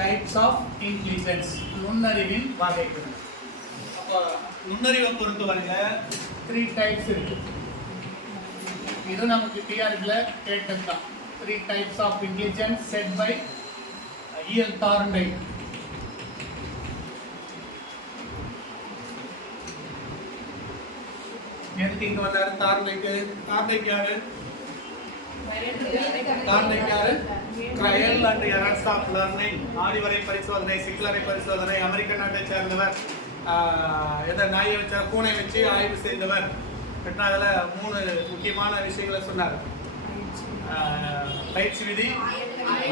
Types of intelligence, நுண்ணறிவின் வகைகள். அப்போ நுண்ணறிவை பொறுத்தவரையில் 3 டைப்ஸ் இருக்கு. இது நமக்கு டிஆர்பியில் கேட்டது தான். 3 types of intelligence set by E L Thorndike. எதுக்கு இங்க வந்தாரு தார்ண்டைக்? தார்ண்டைக் யாரு? தார்ண்டைக் யாரு? Trial and errors of learning, ஆடிவரை பரிசோதனை, சிக்லரை பரிசோதனை, அமெரிக்க நாட்டை சேர்ந்தவர். எதை நாயை வச்சா பூனை வச்சு ஆய்வு செய்தவர். அதில் 3 முக்கியமான விஷயங்களை சொன்னார். பயிற்சி விதி,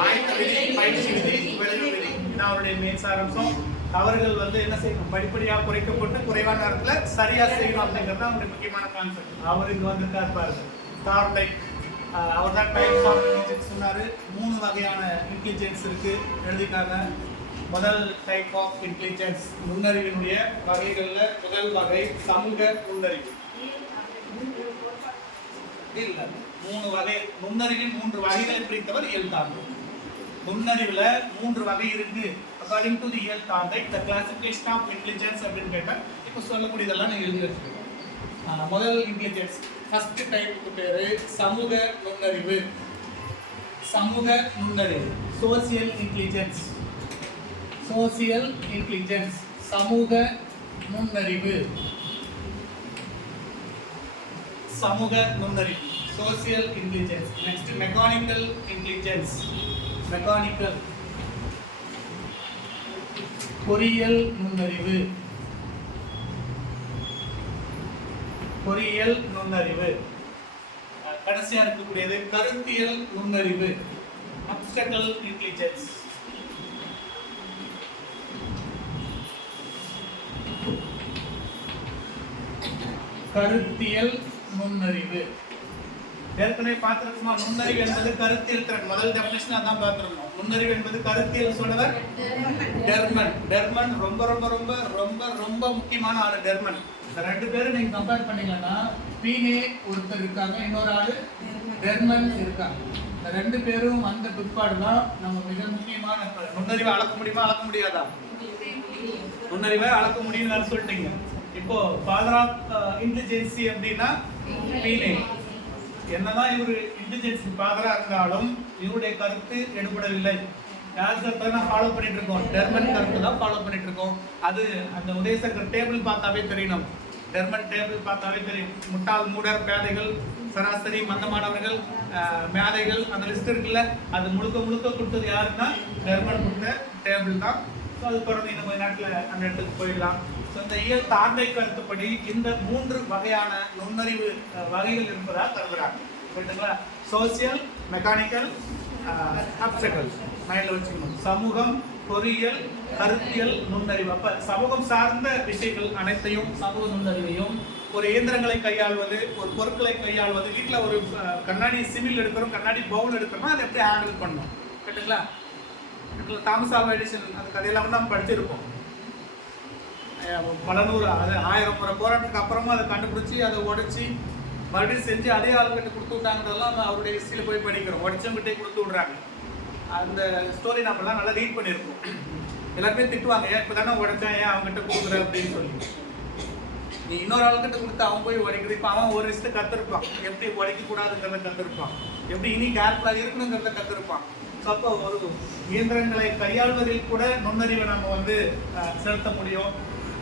ஆய்வு விதி, பயிற்சி விதி, விளைவு விதி. இதான் அவருடைய மெயின் சாராம்சம். அவர்கள் என்ன செய்யணும், படிப்படியாக குறைக்கப்பட்டு குறைவான நேரத்தில் சரியாக செய்யணும் அப்படிங்கிறது தான் அவருடைய முக்கியமான கான்செப்ட். அவர் இங்கே வந்திருக்கார் பாருங்க, தார்ண்டைக். அவர் தான் டைப்ஸ் ஆஃப் இன்டெலிஜென்ஸ் சொன்னார். 3 வகையான இன்டெலிஜென்ஸ் இருக்கு, எழுதிக்காங்க. முதல் டைப் ஆஃப் இன்டெலிஜென்ஸ், நுண்ணறிவினுடைய வகைகளில் முதல் வகை சமூக நுண்ணறிவு. இல்ல, 3 வகை நுண்ணறிவின் 3 வகைகளை பிரித்தவர் இயல் தார்ண்டைக். நுண்ணறிவுல 3 வகை இருக்கு அக்கார்டிங் டு தி இயல் தார்ண்டைக். தி கிளாசிஃபிகேஷன் ஆஃப் இன்டெலிஜென்ஸ் அப்படின்னு கேட்டா இப்போ சொல்லக்கூடியதெல்லாம் நீங்க எழுதி வச்சுக்கோங்க. முதல் இன்டெலிஜென்ஸ், ஃபர்ஸ்ட் டைப்புக்கு பேரு சமூக நுண்ணறிவு. சமூக நுண்ணறிவு, சோசியல் இன்டெலிஜென்ஸ். சோசியல் இன்டெலிஜென்ஸ், சமூக நுண்ணறிவு. சமூக நுண்ணறிவு, social intelligence. Next mechanical intelligence. Mechanical, பொறியியல் நுண்ணறிவு. பொறியியல் நுண்ணறிவு. கடைசியா இருக்கக்கூடியது கருத்தியல் நுண்ணறிவு, அப்ஸ்ட்ரக்டல் இன்டெலிஜென்ஸ். கருத்தியல் நுண்ணறிவு ஏற்கனவே பார்த்திருக்கோமா? நுண்ணறிவு என்பது கருத்தியல் திறன். முதல் டெஃபினிஷன் அதான் பார்த்திருக்கோம். நுண்ணறிவு என்பது கருத்தியல் சொன்னவர் டெர்மன். டெர்மன் ரொம்ப ரொம்ப ரொம்ப ரொம்ப ரொம்ப முக்கியமான ஆளு டெர்மன். இந்த 2 பேரும் நீங்க கம்பேர் பண்ணீங்கன்னா, பீனே ஒருத்தர் இருக்காங்க, இன்னொரு ஆளு டெர்மன் இருக்காங்க. இந்த 2 பேரும் வந்த பிற்பாடு தான் நம்ம மிக முக்கியமான நுண்ணறிவை அளக்க முடியுமா, அளக்க முடியாதா? நுண்ணறிவை அளக்க முடியும்னு சொல்லிட்டீங்க. இப்போ ஃபாதர் ஆஃப் இன்டெலிஜென்சி அப்படின்னா பீனே. என்னதான் இவர் இன்டெலிஜென்சி ஃபாதரா இருந்தாலும் இவருடைய கருத்து எடுபடவில்லை. யார் கருத்தை தான் ஃபாலோ பண்ணிட்டு இருக்கோம்? டெர்மன் கருத்து தான் ஃபாலோ பண்ணிட்டு இருக்கோம். அது அந்த உதயசங்கர் டேபிள் பார்த்தாவே தெரியணும். டெர்மன் டேபிள் பார்த்தாவே தெரியும். முட்டாள், மூடர், பேதைகள், சராசரி, மந்தமானவர்கள், மேதைகள், அந்த லிஸ்ட் இருக்குல்ல, அது முழுக்க முழுக்க கொடுத்தது யாருன்னா டெர்மன் கொடுத்த டேபிள் தான். ஸோ அது தொடர்ந்து இந்த கொஞ்ச நேரத்தில் அந்த இடத்துக்கு போயிடலாம். ஸோ இந்த இயல் தார்ண்டைக் கருத்துப்படி இந்த 3 வகையான நுண்ணறிவு வகைகள் இருப்பதாக கருதுறாங்க. புரியுதுங்களா? சோசியல், மெக்கானிக்கல், அப்ஸ்ட்ரக்டல் மைண்டில் வச்சுக்கணும். சமூகம், பொறியியல், கருத்தியல், நுண்ணறிவு. அப்போ சமூகம் சார்ந்த விஷயங்கள் அனைத்தையும், சமூக நுண்ணறிவையும், ஒரு இயந்திரங்களை கையாள்வது, ஒரு பொருட்களை கையாள்வது, வீட்டில் ஒரு கண்ணாடி சிமில் எடுக்கிறோம், கண்ணாடி பவுல் எடுக்கிறோம், அதை எப்படி ஹேண்டில் பண்ணணும். கேட்டுங்களா? தாமஸ் ஆல்வா எடிசன் அந்த கதையெல்லாம் நம்ம படிச்சிருப்போம். பல நூறு, அது 1000 முறை போராட்டத்துக்கு அப்புறமா அதை கண்டுபிடிச்சி அதை உடைச்சி மறுபடியும் செஞ்சு அதே ஆளுகிட்ட கொடுத்து விட்டாங்கிறதெல்லாம் அவருடைய ஹிஸ்ட்ரியில் போய் படிக்கிறோம். உடைச்சவங்கிட்டே கொடுத்து விட்றாங்க. அந்த ஸ்டோரி நம்மளாம் நல்லா ரீட் பண்ணியிருக்கோம். எல்லாருமே திட்டுவாங்க, ஏன் இப்போ தானே உடைச்சேன், ஏன் அவங்ககிட்ட கொடுக்குற அப்படின்னு சொல்லி. நீ இன்னொரு ஆளுக்கிட்ட கொடுத்து அவன் போய் உடைக்கிறது. இப்போ அவன் ஒரு விஷயத்தை கற்றுருப்பான், எப்படி உடைக்கக்கூடாதுங்கிறத கற்றுருப்பான், எப்படி இனி கேர்ஃபுல்லாக இருக்கணுங்கிறத கற்றுருப்பான். ஸோ அப்போ ஒரு இயந்திரங்களை கையாள்வதில் கூட நுண்ணறிவை நம்ம செலுத்த முடியும்.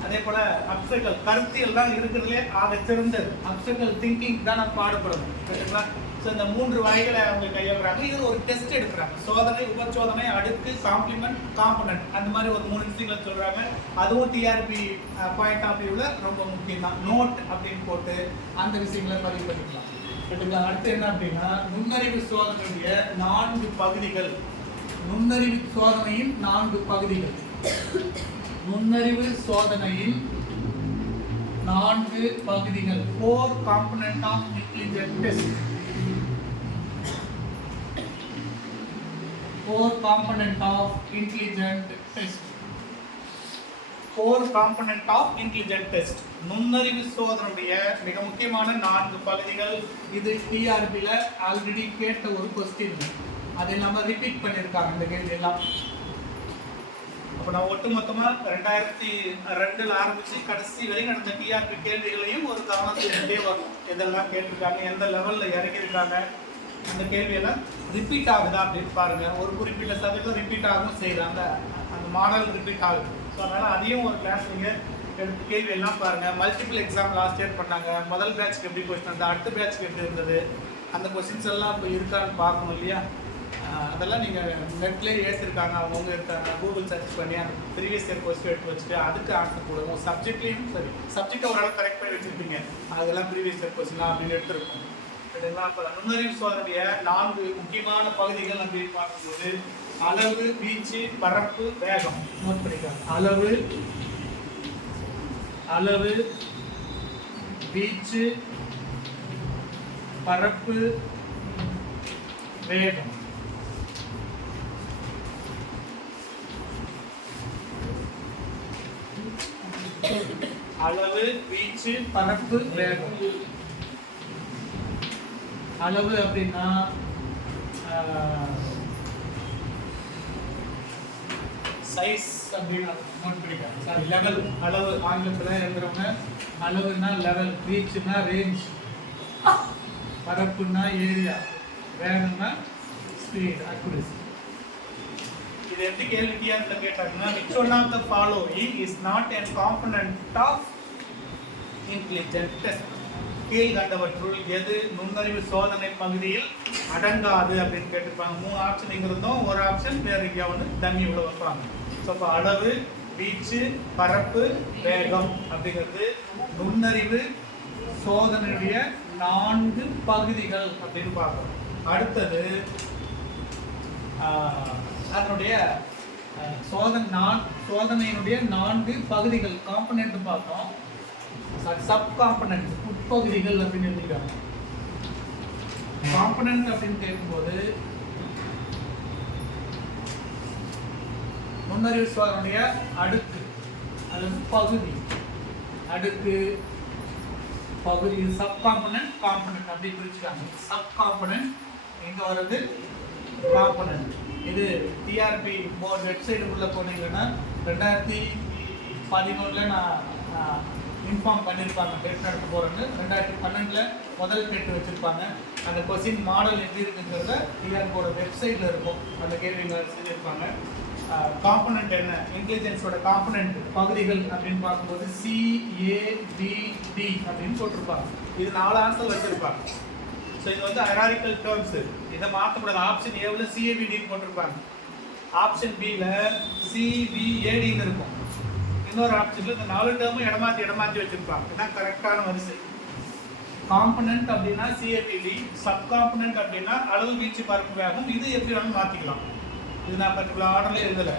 அதே போல் அப்ஸ்ட்ரக்டல், கருத்தியல் தான் இருக்கிறதுலே சிறந்தது. அப்ஸ்ட்ரக்டல் திங்கிங் தான் நம்ம பாடுபடணும். சரிங்களா? ஸோ இந்த 3 வகைகளை அவங்க கையாளுறாங்க. இதில் ஒரு டெஸ்ட் எடுக்கிறாங்க. சோதனை, உபசோதனை, அடுக்கு, காம்ப்ளிமெண்ட், காம்பனன்ட், அந்த மாதிரி ஒரு 3 விஷயங்களை சொல்கிறாங்க. அதுவும் டிஆர்பி பாயிண்ட் ஆஃப் வியூவில் ரொம்ப முக்கியம் தான். நோட் அப்படின்னு போட்டு அந்த விஷயங்களை பதிவு பண்ணிக்கலாம். சரிங்களா? அடுத்து என்ன அப்படின்னா, நுண்ணறிவு சோதனையுடைய 4 பகுதிகள். நுண்ணறிவு சோதனையின் 4 பகுதிகள். நுண்ணறிவு சோதனையின் 4 பகுதிகள். 4 component of intelligent test. 4 component of intelligent test. 4 component of intelligent test. நுண்ணறிவு சோதனையுடைய மிக முக்கியமான 4 பகுதிகள். இது டிஆர்பியில் ஆல்ரெடி கேட்ட ஒரு கொஸ்டின். அதை நம்ம ரிப்பீட் பண்ணியிருக்காங்க இந்த கேள்வி எல்லாம். அப்போ நான் ஒட்டுமொத்தமாக 2002 ஆரம்பித்து கடைசி வரை நடந்த டிஆர்பி கேள்விகளையும் ஒரு கவனம் செலுத்திட்டே வரும். எதெல்லாம் கேட்டிருக்காங்க, எந்த லெவலில் இறங்கியிருக்காங்க, அந்த கேள்வியெல்லாம் ரிப்பீட் ஆகுதா அப்படின்னு பாருங்கள். ஒரு குறிப்பிட்ட சதவீதம் ரிப்பீட் ஆகும் செய்கிறாங்க, அந்த மாடல் ரிப்பீட் ஆகுது. ஸோ அதனால் அதையும் ஒரு கிளாஸ் நீங்கள் எடுத்து கேள்வி எல்லாம் பாருங்கள். மல்டிபிள் எக்ஸாம் லாஸ்ட் இயர் பண்ணாங்க. முதல் பேட்ச்க்கு எப்படி கொஸ்டின் இருந்தது, அடுத்த பேட்ச்க்கு எப்படி இருந்தது, அந்த கொஸ்டின்ஸ் எல்லாம் இப்போ இருக்கான்னு பார்க்கணும் இல்லையா. அதெல்லாம் நீங்கள் நெட்லேயே ஏற்றிருக்காங்க, அவங்கவுங்க இருக்காங்க. கூகுள் சர்ச் பண்ணி அந்த ப்ரீவியஸ் இயர் கொஸ்டின் எடுத்து வச்சுட்டு அதுக்கு ஆன்சர் போடுவோம். சப்ஜெக்ட்லேயும் சரி, சப்ஜெக்டை ஓரளவு கரெக்ட் பண்ணி வச்சுருப்பீங்க, அதெல்லாம் ப்ரீவியஸ் இயர் கொஸ்டின் அப்படின்னு எடுத்துருக்கோம். சரிங்களா. இப்போ நுண்ணறிவு சோதனைய 4 முக்கியமான பகுதிகள் அப்படின்னு பார்க்கும்போது அளவு, வீச்சு, பரப்பு, வேகம். நோட் பண்ணிக்கலாம். அளவு, வீச்சு, பரப்பு, வேகம். அளவு, வீச்சு, பரப்பு, வேகம். அளவு அப்படின்னா சைஸ் அப்படின்னு நோட் பண்ணிக்கலாம். Sorry, level. அளவு ஆங்கிலத்தில் எழுதுறவங்க அளவுன்னா லெவல், ரீச்னா ரேஞ்ச், பரப்புன்னா ஏரியா, வேகம்னா ஸ்பீட், அக்யூரசி. இது எப்படி கேள்வி டிஆர்ல கேட்டாங்கன்னா, which one of the following is not a component of intelligent test? கீழ்கண்டவற்றுள் எது நுண்ணறிவு சோதனை பகுதியில் அடங்காது அப்படின்னு கேட்டிருப்பாங்க. 3 ஆப்ஷன் இங்க இருந்தோம், ஒரு ஆப்ஷன் வேற எங்கேயாவது தண்ணி உள்ள வைப்பாங்க. ஸோ இப்போ அளவு, வீச்சு, பரப்பு, வேகம் அப்படிங்கிறது நுண்ணறிவு சோதனையுடைய 4 பகுதிகள் அப்படின்னு பார்க்கணும். அடுத்தது அதனுடைய சோதனையினுடைய 4 பகுதிகள், காம்பனன்ட் பார்த்தோம். சப் காம்பனன்ட், உட்பகுதிகள் அப்படின்னு எழுதிக்கிறாங்க. காம்பனன்ட் அப்படின்னு கேட்கும்போது நுண்ணறிவு சோதனையுடைய அடுக்கு அல்லது பகுதி, அடுக்கு, பகுதி, சப் காம்பனன்ட், காம்பனன்ட் அப்படி பிரிச்சுக்காங்க. சப் காம்பனன்ட் எங்க வருது, காம்பனன்ட். இது டிஆர்பி போர்டு வெப்சைட்டுக்குள்ள போனீங்கன்னா 2011 நான் இன்ஃபார்ம் பண்ணியிருப்பாங்க டெஸ்ட் நடத்த போகிறேன்னு. 2012 முதல் டெஸ்ட் வச்சுருப்பாங்க. அந்த கொஸ்டின் மாடல் எப்படி இருக்குங்கிறத டிஆர்பியோட வெப்சைட்டில் இருக்கும், அந்த கேள்விகள் செஞ்சுருப்பாங்க. காம்பனன்ட் என்ன, இன்டெலிஜென்ஸோட காம்பனன்ட் பகுதிகள் அப்படின்னு பார்க்கும்போது CABD அப்படின்னு போட்டிருப்பாங்க. இது 4 ஆன்சர் வச்சுருப்பாங்க. ஸோ இது வந்து ஹைரார்கிக்கல் டேர்ம்ஸ், இதை மாற்றக்கூடாது. ஆப்ஷன் ஏவில் CABDன்னு போட்டிருப்பாங்க, ஆப்ஷன் பியில் CBADன்னு இருக்கும். இன்னொரு ஆப்ஷனில் இந்த 4 டேர்மும் இடமாற்றி வச்சுருப்பாங்க. இதுதான் கரெக்டான வரிசை. காம்பனன்ட் அப்படின்னா CABD, சப் காம்பனன்ட் அப்படின்னா அளவு, வீச்சு, பரப்பு, வேகம். இது எப்படி வேணும் மாற்றிக்கலாம். இது நான் பர்டிகுலர் ஆர்டர்லேயே எழுதலை,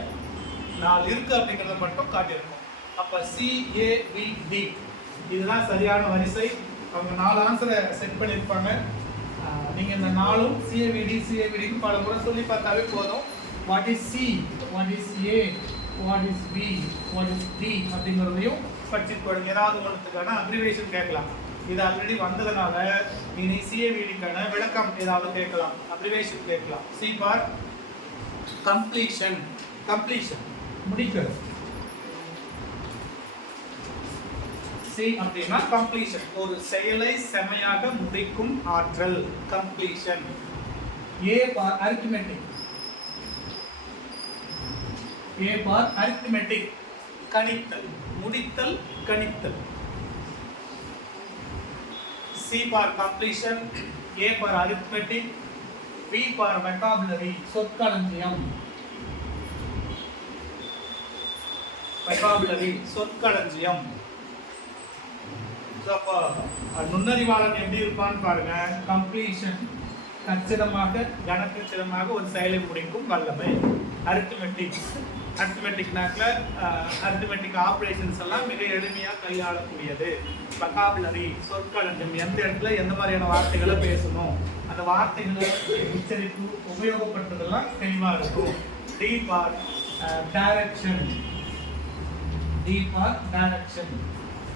4 இருக்குது அப்படிங்கிறத மட்டும் காட்டியிருக்கோம். அப்போ CABD இதுதான் சரியான வரிசை. அவங்க 4 ஆன்சரை செட் பண்ணியிருப்பாங்க. நீங்கள் இந்த 4ம் CABDன்னு பல முறை சொல்லி பார்த்தாவே போதும். What is C, what is A, what is B, what is D அப்படிங்கிறதையும் படிச்சுட்டு போடுங்க. ஏதாவது ஒன்றுத்துக்கான அப்ரிவேஷன் கேட்கலாம். இது ஆல்ரெடி வந்ததுனால இனி CABDக்கான விளக்கம் ஏதாவது கேட்கலாம், அப்ரிவேஷன் கேட்கலாம். C ஃபார் கம்ப்ளீஷன், முடிக்கிறது. C அப்படின்னா கம்ப்ளீஷன், ஒரு செயலை செமையாக முடிக்கும் ஆற்றல், கம்ப்ளீஷன். A ஃபார் அரித்மெட்டிக், கணித்தல், முடித்தல், கணித்தல். C for completion, A for arithmetic, V for vocabulary, சொற்களஞ்சியம். சொற்களஞ்சியம். அப்போ நுண்ணறிவாளன் எப்படி இருப்பான்னு பாருங்க. கம்ப்ளீஷன், கச்சிதமாக, கனக்கச்சிதமாக ஒரு செயலை முடிக்கும் வல்லமை. அரித்மெட்டிக் ஆப்ரேஷன்ஸ் எல்லாம் மிக எளிமையாக கையாளக்கூடியது. வொக்காபுலரி, சொற்களஞ்சியம், எந்த இடத்துல எந்த மாதிரியான வார்த்தைகளை பேசணும், அந்த வார்த்தைகளை உச்சரிப்பு உபயோகப்படுத்துறதெல்லாம் தெளிவாக இருக்கும். D for direction.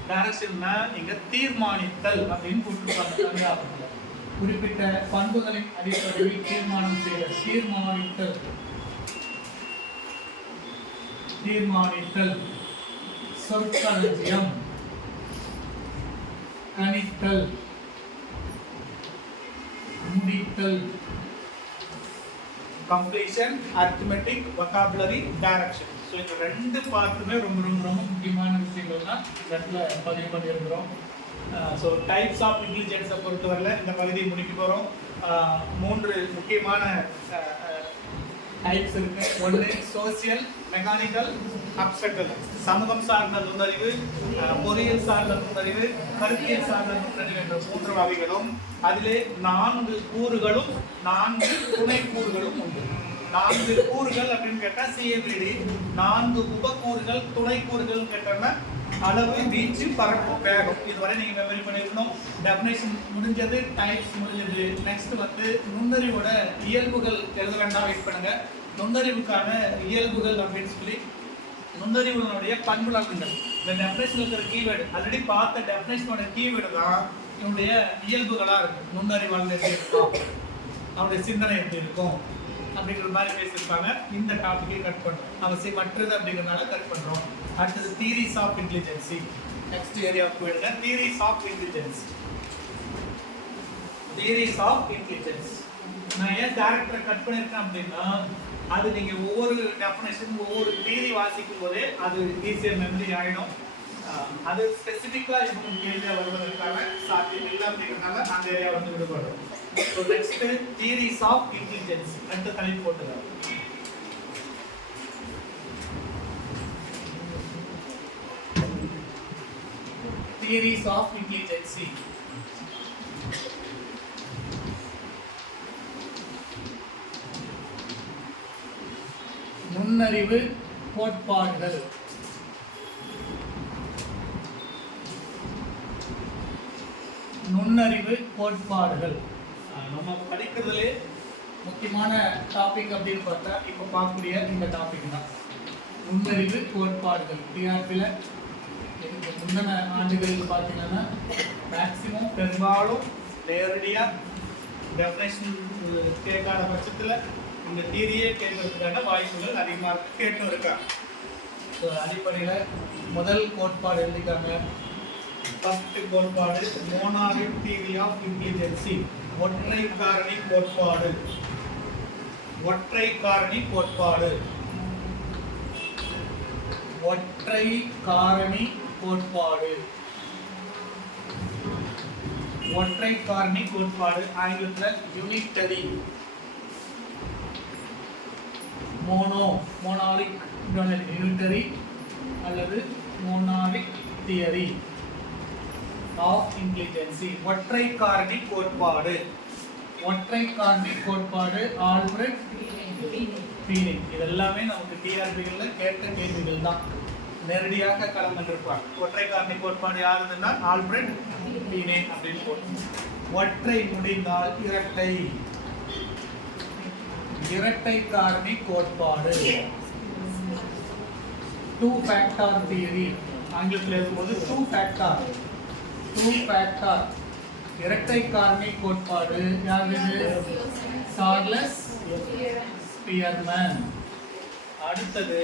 டைரக்ஷன்னா இங்க தீர்மானித்தல் அப்படின்னு போட்டிருப்பாங்க. குறிப்பிட்ட பண்புகளின் அடிப்படையில் தீர்மானம் செய்ய, தீர்மானித்தல். தீர்மானித்தல், சொற்களஞ்சியம், கணித்தல், முடித்தல், completion, arithmetic, vocabulary, direction. So இந்த ரெண்டு பார்ட்டுமே ரொம்ப ரொம்ப ரொம்ப முக்கியமான விஷயங்கள் தான் இந்த இடத்துல பதிவு பண்ணியிருக்கிறோம். ஸோ டைப்ஸ் ஆஃப் இன்டெலிஜென்ஸை பொறுத்தவரையில் இந்த பகுதியை முடிக்க போகிறோம். 3 முக்கியமான டைப்ஸ் இருக்கு. ஒன்று சோசியல், மெக்கானிக்கல், அப்ஸ்ட்ரக்டல். சமூகம் சார்ந்த நுண்ணறிவு, பொறியியல் சார்ந்த நுண்ணறிவு, கருத்தியல் சார்ந்த நுண்ணறிவு என்ற 3 வகைகளும், அதிலே 4 கூறுகளும் 4 துணை கூறுகளும் உண்டு. 4 கூறுகள் அப்படின்னு கேட்டா சிஏபிடி, 4 உபக்கூறுகள் துணை கூறுகள் கேட்டோம்னா அளவு, வீச்சு, பரப்பு, வேகம். இதுவரை நீங்க மெமரி பண்ணிருக்கணும். டெஃபினேஷன் முடிஞ்சது, டைப்ஸ் முடிஞ்சது. நெக்ஸ்ட் நுண்ணறிவோட இயல்புகள் எழுத வேண்டாம், வெயிட் பண்ணுங்க. நுண்ணறிவுக்கான இயல்புகள் அப்படின்னு சொல்லி நுண்ணறிவுடைய பண்புலங்கள். இந்த டெஃபினேஷன் இருக்கிற கீவேர்டு ஆல்ரெடி பார்த்த டெஃபினேஷனோட கீவேர்டு தான் என்னுடைய இயல்புகளா இருக்கு. நுண்ணறிவாளர் எப்படி இருக்கும், அவருடைய சிந்தனை எப்படி இருக்கும் அப்படிங்கிற மாதிரி பேசியிருப்பாங்க. இந்த டாபிக்கை கட் பண்ணுறோம், அவசியமற்றது அப்படிங்கிறதுனால கட் பண்ணுறோம். அடுத்தது தியரிஸ் ஆஃப் இன்டெலிஜென்சி. நெக்ஸ்ட் ஏரியாவுக்கு போயிடுங்க. Theories of intelligence. Theories of intelligence நான் ஏன் டேரக்டரை கட் பண்ணியிருக்கேன் அப்படின்னா, அது நீங்கள் ஒவ்வொரு டெஃபினேஷன் ஒவ்வொரு தியரி வாசிக்கும் போதே அது ஈஸியாக மெமரி ஆகிடும். அது ஸ்பெசிஃபிக்காக இருக்கும் கேள்வியாக வருவதற்கான சாத்தியம் இல்லை அப்படிங்கிறதுனால அந்த ஏரியா விடுபடும். So next theories of intelligence. அடுத்த தலைப்பு போட்டுக்கலாம். Theories of intelligence. நுண்ணறிவு கோட்பாடுகள். நுண்ணறிவு கோட்பாடுகள் நம்ம படிக்கிறதுலே முக்கியமான டாபிக் அப்படின்னு பார்த்தா இப்போ பார்க்கக்கூடிய இந்த டாபிக் தான், நுண்ணறிவு கோட்பாடுகள். டிஆர்பியில் இதுக்கு முந்தின ஆண்டுகளில் பார்த்தீங்கன்னா மேக்சிமம் பெரும்பாலும் நேரடியாக டெஃபினேஷன் கேட்காத பட்சத்தில் இந்த தியரியே கேட்கறதுக்கான வாய்ப்புகள் அதிகமாக இருக்குது, கேட்டும் இருக்காங்க. ஸோ அடிப்படையில் முதல் கோட்பாடு எழுதிக்காங்க. ஃபர்ஸ்ட் கோட்பாடு மோனாரிக் தியரி ஆஃப் இன்டெலிஜென்சி, ஒற்றை காரணி கோட்பாடு. ஒற்றை காரணி கோட்பாடு. ஒற்றை காரணி கோட்பாடு. ஒற்றை காரணி கோட்பாடு ஆங்கிலத்தில் யூனிட்டரி. மோனாரிக் யூனிட்டரி அல்லது மோனாரிக் தியரி ஆஃப் இன்டெலிஜென்சி. ஒற்றை காரணி கோட்பாடு. ஒற்றை காரணி கோட்பாடு ஆல்ஃபிரட் பீனிங். இதெல்லாமே நமக்கு டிஆர்பிகளில் கேட்ட கேள்விகள் தான், நேரடியாக களம் கண்டிருப்பாங்க. ஒற்றை காரணி கோட்பாடு யாருன்னா ஆல்ஃபிரட் பீனிங் அப்படின்னு போட்டு. ஒற்றை முடிந்தால் இரட்டை. இரட்டை காரணி கோட்பாடு. 2 factor தியரி ஆங்கிலத்தில் எழுதும்போது 2 factor. 2 factor இரட்டை காரணி கோட்பாடு யாருது? Charles Spearman. அடுத்தது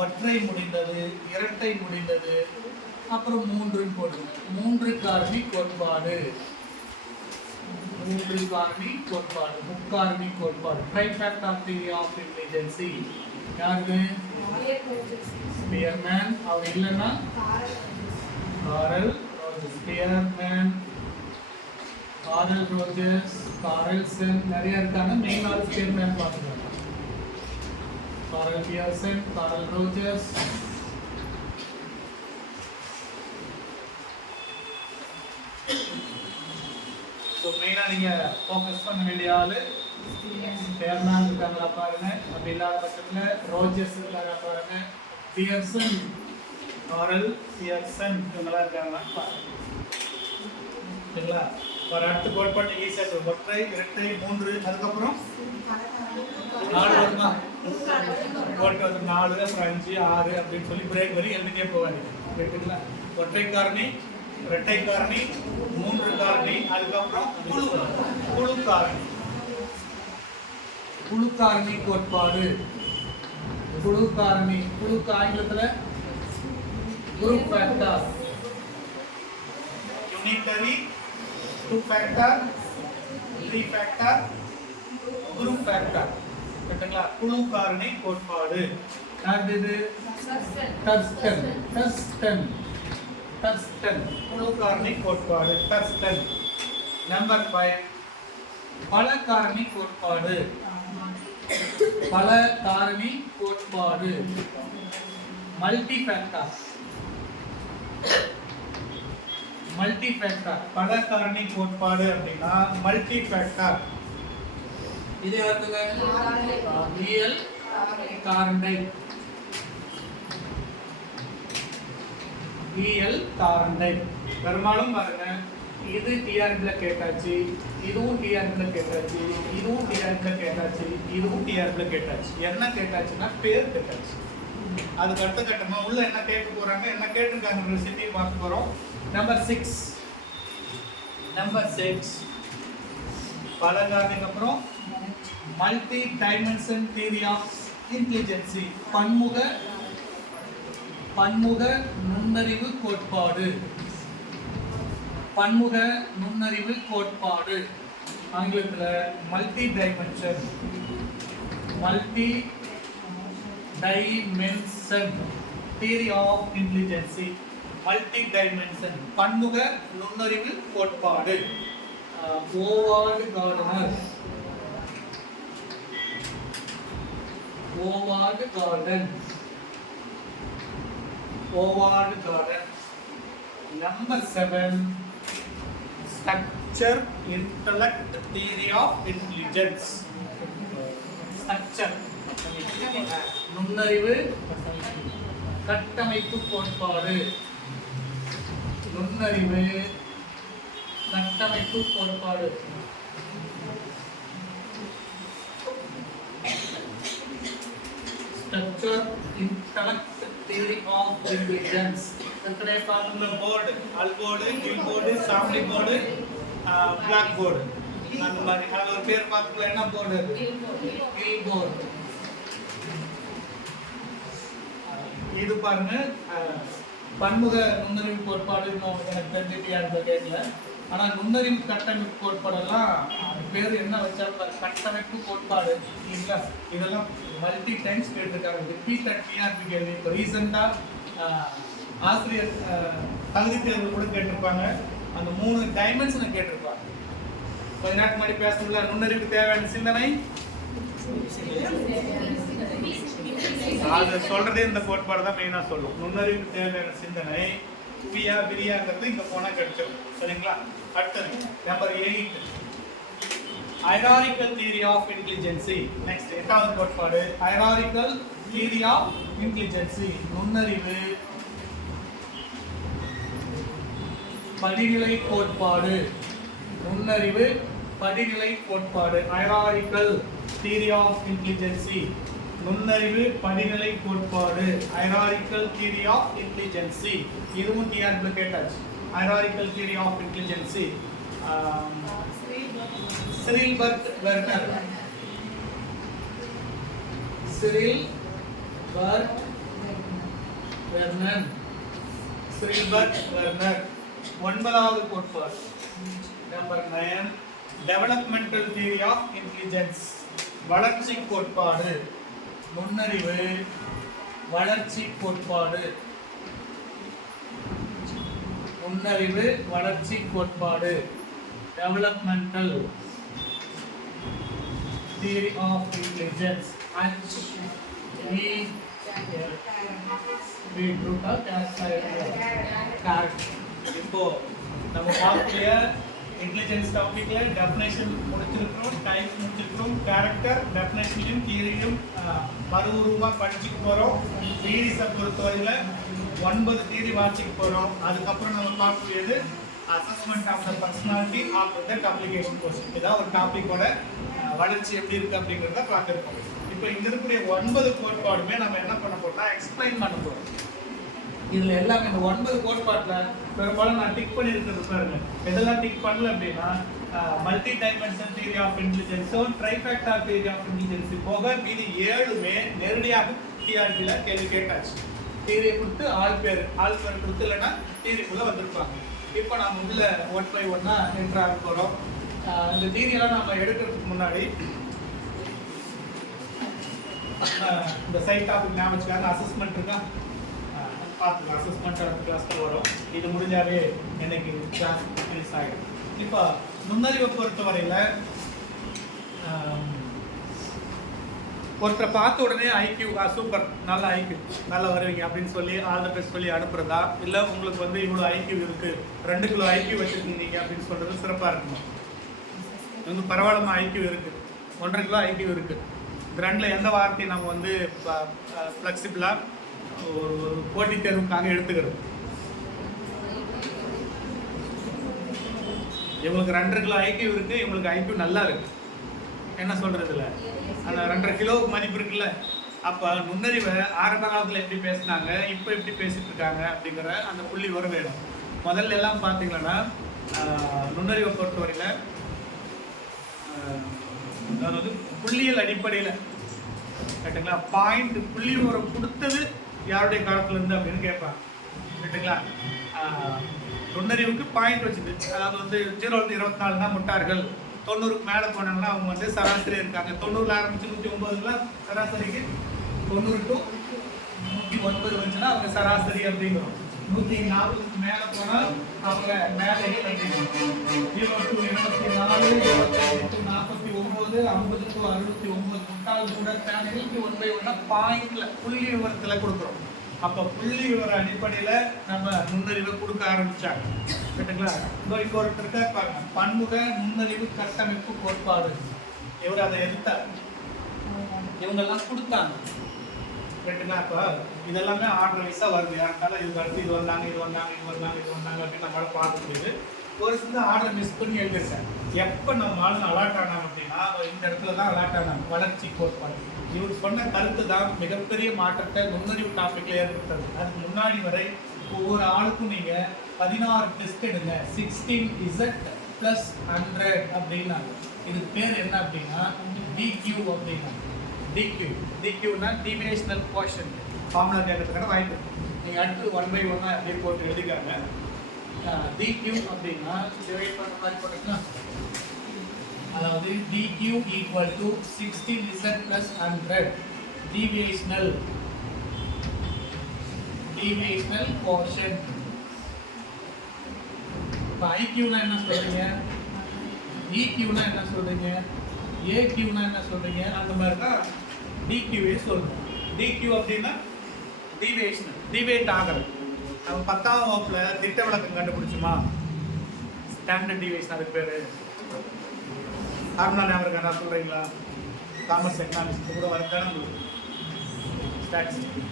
ஒற்றை முடிந்தது, இரட்டை முடிந்தது, அப்புறம் 3 போடுங்க. 3 காரணி கோட்பாடு. 3 காரணி கோட்பாடு, முக்காரணி கோட்பாடு. ட்ரைஃபேக்டர் தியரி ஆஃப் இன்டெலிஜென்சி யாரு? ஸ்பியர்மேன். அவர் இல்லைன்னா காரல் ஸ்பியர்மேன், காரல் ரோஜர்ஸ், காரல்சன், நிறைய இருக்காங்க. மெயின் ஆல் ஸ்பியர்மேன் பார்த்துக்கோங்க. காரல் பியர்சன், காரல் ரோஜர்ஸ். ஸோ மெயினாக நீங்கள் ஃபோக்கஸ் பண்ண வேண்டிய ஆள் ஸ்பியர்மேன் இருக்காங்களா பாருங்க. அப்படி இல்லாத பட்சத்தில் ரோஜர்ஸ் இருக்காங்க பாருங்க. பியர்சன், காரல் பியர்சன் இவங்களாம் இருக்காங்களா பாருங்க. சரிங்களா? ஒரு அடுத்த கோட்பாடு ஈஸியாக ஒற்றை, இரட்டை, 3, அதுக்கப்புறம் 4 வருமா? கோட்பாடு வந்து 4, அப்புறம் 5, 6 அப்படின்னு சொல்லி பிரேக் வரி எழுதிட்டே போவாங்க. ரைட்டுங்களா? ஒற்றை காரணி, இரட்டை காரணி, 3 காரணி, அதுக்கப்புறம் குழு காரணி. குழு காரணி கோட்பாடு. குழு காரணி. குழுக்கு ஆங்கிலத்துல group factor. Unitary, two factor, three factor, group factor. கரெக்ட்டுங்களா? குழு காரணி கோட்பாடு. இது டர்ஸ்டன் குழு காரணி கோட்பாடு. டர்ஸ்டன். நம்பர் 5 பல காரணி கோட்பாடு. பல காரணி கோட்பாடு. Multi factor. மல்டி ஃபேக்டர் பல காரணி கோட்பாடு அப்படின்னா மல்டி ஃபேக்டர். இது வருதுங்க ரியல் கார்பைட். ரியல் கார்பைட் பெரும்பாலும் பாருங்க இது டிஆர்பில கேட்டாச்சு, இதுவும் டிஆர்பில கேட்டாச்சு, இதுவும் டிஆர்பில கேட்டாச்சு, இதுவும் டிஆர்பில கேட்டாச்சு. என்ன கேட்டாச்சுன்னா பேர் கேட்டாச்சு. அதுக்கு அடுத்த கட்டமா உள்ள என்ன கேட்க போறாங்க, என்ன கேட்டிருக்காங்க சிட்டி பார்க்க போறோம். நம்பர் 6 பல காரணிக்கு அப்புறம் multi dimension theory of intelligence. பன்முக நுண்ணறிவு கோட்பாடு. பன்முக நுண்ணறிவு கோட்பாடு ஆங்கிலத்துல multi dimension. Multi dimension theory of intelligence. Multi dimension பன்முக நுண்ணறிவு கோட்பாடு. Howard Gardner. Howard Gardner. Howard Gardner. Number 7 structure intellect theory of intelligence. Structure நுண்ணறிவு கட்டமைப்பு கோட்பாடு. நுண்ணறிவு கட்டமைப்பு கோட்பாடு. Structure intellect theory of intelligence. கட்டளை பாருங்க போர்டு, அல் போர்டு, கில் போர்டு, சாம்லி போர்டு, பிளாக் போர்டு. அந்த மாதிரி அது ஒரு பேர் பார்த்துக்கலாம். என்ன போர்டு? Kill board. இது பாருங்க பன்முக நுண்ணறிவு கோட்பாடு. எனக்கு தெரிஞ்சுட்டு கேட்கல. ஆனா நுண்ணறிவு கட்டமைப்பு கோட்பாடெல்லாம் பேர் என்ன வச்சா கட்டமைப்பு கோட்பாடு இல்லைங்களா? இதெல்லாம் மல்டி டைம்ஸ் கேட்டிருக்காங்க. ரிப்பீட் அண்ட் டிஆர்பி கேள்வி. இப்போ ரீசெண்டா ஆசிரியர் தகுதி தேர்வு கூட கேட்டிருப்பாங்க. அந்த 3 டைமென்ஷனை கேட்டிருப்பாங்க. கொஞ்ச நாட்டு முன்னாடி பேசணும்ல நுண்ணறிவுக்கு தேவையான சிந்தனை. அது சொல்றதே இந்த கோட்பாடு தான் மெயினா சொல்லும். நுண்ணறிவுக்கு தேவையான சிந்தனை விரியாங்கிறது இங்க போனா கிடைச்சிடும். சரிங்களா? அடுத்தது number 8 hierarchical theory of intelligence. Next 8வது கோட்பாடு ஹைரார்கிக்கல் தியரி ஆஃப் இன்டெலிஜென்சி. நுண்ணறிவு படிநிலை கோட்பாடு. நுண்ணறிவு படிநிலை கோட்பாடு. Hierarchical theory of intelligence. நுண்ணறிவு படிநிலை கோட்பாடு. Hierarchical theory of intelligence. இதுவும் டிஆர்பில கேட்டாச்சு. Hierarchical theory of intelligence. Cyril Burt Vernon. Cyril Burt Vernon. Cyril Burt Vernon. 9வது கோட்பாடு number 9 developmental theory of intelligence. வளர்ச்சி கோட்பாடு. நுண்ணறிவு வளர்ச்சி கோட்பாடு. நுண்ணறிவு வளர்ச்சி கோட்பாடு. Developmental theory of intelligence. இப்போ நம்ம பார்க்கக்கூடிய இன்டெலிஜென்ஸ் டாபிக்ல டெஃபினேஷன் முடிச்சிருக்கிறோம், டைப்ஸ் முடிச்சிருக்கிறோம், கேரக்டர் டெஃபினேஷனையும் தியரியும் மறுரூபமாக படிச்சுக்க போகிறோம். தியரிஸை பொறுத்தவரையில் 9 தியரி வாசிக்க போகிறோம். அதுக்கப்புறம் நம்ம பார்க்கக்கூடியது assessment of the personality of that application course. இதான் ஒரு டாப்பிக்கோட வளர்ச்சி எப்படி இருக்குது அப்படிங்கிறத பார்த்துருக்கோம். இப்போ இங்கே இருக்கக்கூடிய 9 கோட்பாடுமே நம்ம என்ன பண்ண போறோம்னா எக்ஸ்பிளைன் பண்ண போகிறோம். இதில் எல்லாமே இந்த 9 கோட்பாட்டில் பெரும்பாலும் நான் டிக் பண்ணியிருக்கிறது பாருங்க. எதெல்லாம் டிக் பண்ணல அப்படின்னா மல்டி டைமென்ஷன் தியரி ஆஃப் இன்டெலிஜென்ஸும் ட்ரைஃபேக்டர் தியரி ஆஃப் இன்டெலிஜென்ஸ் போக மீதி 7மே நேரடியாக சிஆர்பியில் கேள்வி கேட்டாச்சு. தியரியை கொடுத்து ஆள் பேர் கொடுத்து இல்லைன்னா தியரிக்குள்ளே வந்திருப்பாங்க. இப்போ நம்ம உள்ள 1 by 1 என்ட்ராக போகிறோம். இந்த தியரியெல்லாம் நம்ம எடுக்கிறதுக்கு முன்னாடி இந்த சைட் டாபிக் ஞாபகம் வச்சுக்காங்க. அசஸ்மெண்ட் இருக்கா பார்த்துக்கலாம். அசஸ்மெண்ட் அடுத்த கிளாஸில் வரும். இது முடிஞ்சாவே எனக்கு கிளாஸ் ஃபினிஷ் ஆகிடும். இப்போ நுண்ணறிவை பொறுத்தவரையில் ஒருத்தரை பார்த்த உடனே ஐக்யூ சூப்பர் நல்ல ஐக்யூ நல்லா வருவீங்க அப்படின்னு சொல்லி ஆல் த பெஸ்ட் சொல்லி அனுப்புறதா, இல்லை உங்களுக்கு வந்து இவ்வளோ ஐக்யூ இருக்குது 2 கிலோ ஐக்யூ வச்சுருக்கீங்க அப்படின்னு சொல்கிறது சிறப்பாக இருக்கணும். வந்து பரவாயில்லமா ஐக்யூ இருக்குது 1.5 கிலோ ஐக்யூ இருக்குது. இந்த 2ல் எந்த வார்த்தையை நம்ம வந்து ஃப்ளெக்சிபிளாக ஒரு போட்டித் தேர்வுக்காக எடுத்துக்கிறோம். இவங்களுக்கு 2.5 கிலோ ஐக்யூ இருக்குது, இவங்களுக்கு ஐக்யூ நல்லா இருக்குது. என்ன சொல்கிறது இல்லை, அந்த 2.5 கிலோவுக்கு மதிப்பு இருக்குல்ல. அப்போ நுண்ணறிவை ஆரம்ப காலத்தில் எப்படி பேசினாங்க, இப்போ எப்படி பேசிகிட்டு இருக்காங்க அப்படிங்கிற அந்த புள்ளி வர வேணும். முதல்ல எல்லாம் பார்த்தீங்கன்னா நுண்ணறிவை பொறுத்தவரையில் அதாவது புள்ளியல் அடிப்படையில் கேட்டுங்களா, பாயிண்ட் புள்ளி உரம் கொடுத்தது யாருடைய காலத்துலேருந்து அப்படின்னு கேட்பாங்க. கேட்டுங்களா, நுண்ணறிவுக்கு பாயிண்ட் வச்சுது. அதாவது வந்து 0 to 24 தான் முட்டார்கள், 90க்கு மேலே போனாங்கன்னா அவங்க வந்து சராசரி இருக்காங்க. 90ல் ஆரம்பிச்சு 109ல் சராசரிக்கு 90 to 109 வந்துச்சுன்னா அவங்க சராசரி அப்படிங்கிறோம். 140க்கு மேலே போனால் அவங்க மேலே 0 to 84, 28 to 49, 50 to 69 முட்டாள் கூட ஃபேமிலிக்கு 1 by 1 பாயிண்ட்ல புள்ளி விவரத்தில் கொடுக்குறோம். அப்போ புள்ளி விவர அடிப்படையில் நம்ம நுண்ணறிவை கொடுக்க ஆரம்பிச்சாங்க. கேட்டுங்களா, இப்போ ஒருத்தருக்கா பாருங்க, பன்முக நுண்ணறிவு கட்டமைப்பு கோட்பாடு, இவர் அதை எடுத்தார், இவங்கெல்லாம் கொடுத்தாங்க. கேட்டுங்களா, இப்போ இதெல்லாமே ஆர்டர் வைஸாக வருது. யாருக்காலும் இது வருது, இது வந்தாங்க இது வந்தாங்க இது வந்தாங்க இது வந்தாங்க அப்படின்னு நம்மளால பார்க்க முடியுது. ஒரு சில ஆர்டர் மிஸ் பண்ணி எழுதிருக்கேன். எப்போ நம்ம ஆளுங்க அலாட் ஆனாங்க அப்படின்னா இந்த இடத்துல தான் அலாட் ஆனாங்க. வளர்ச்சி கோட்பாடு இவர் சொன்ன கருத்து தான் மிகப்பெரிய மாற்றத்தை நுண்ணறிவு டாபிக்ல ஏற்படுத்துறது. அதுக்கு முன்னாடி வரை ஒவ்வொரு ஆளுக்கும் நீங்கள் 16 டெஸ்ட் எடுங்க, 16Z + 100 அப்படின்னாங்க. இதுக்கு பேர் என்ன அப்படின்னா DQ அப்படின்னா. DQனா டிவியேஷனல் கோஷன். ஃபார்முலா கேட்கறதுக்கான வாய்ப்பு. நீங்கள் அடுத்து 1 by 1 அப்படின்னு போட்டு எழுதிக்காங்க. DQ அப்படின்னா டிவைட் பண்ணுற மாதிரி போட்டுங்கன்னா, அதாவது DQ = 16Z + 100 டிவியேஷனல் கோஷன். இப்போ IQனா என்ன சொல்றீங்க, EQனா என்ன சொல்றீங்க, AQனா என்ன சொல்றீங்க, அந்த மாதிரி தான் DQவே சொல்றோம். DQ அப்படின்னா டிவேட் ஆகிறது. நம்ம 10ஆம் வகுப்பில் திட்ட விளக்கம் கண்டுபிடிச்சுமா, ஸ்டாண்டர்ட் டிவியேஷன் அதுக்கு பேர். ஃபார்முலா ஞாபகம் இருக்கா சொல்கிறீங்களா? காமர்ஸ் எக்கனாமிக்ஸ் கூட வரதானே உங்களுக்கு. Statistics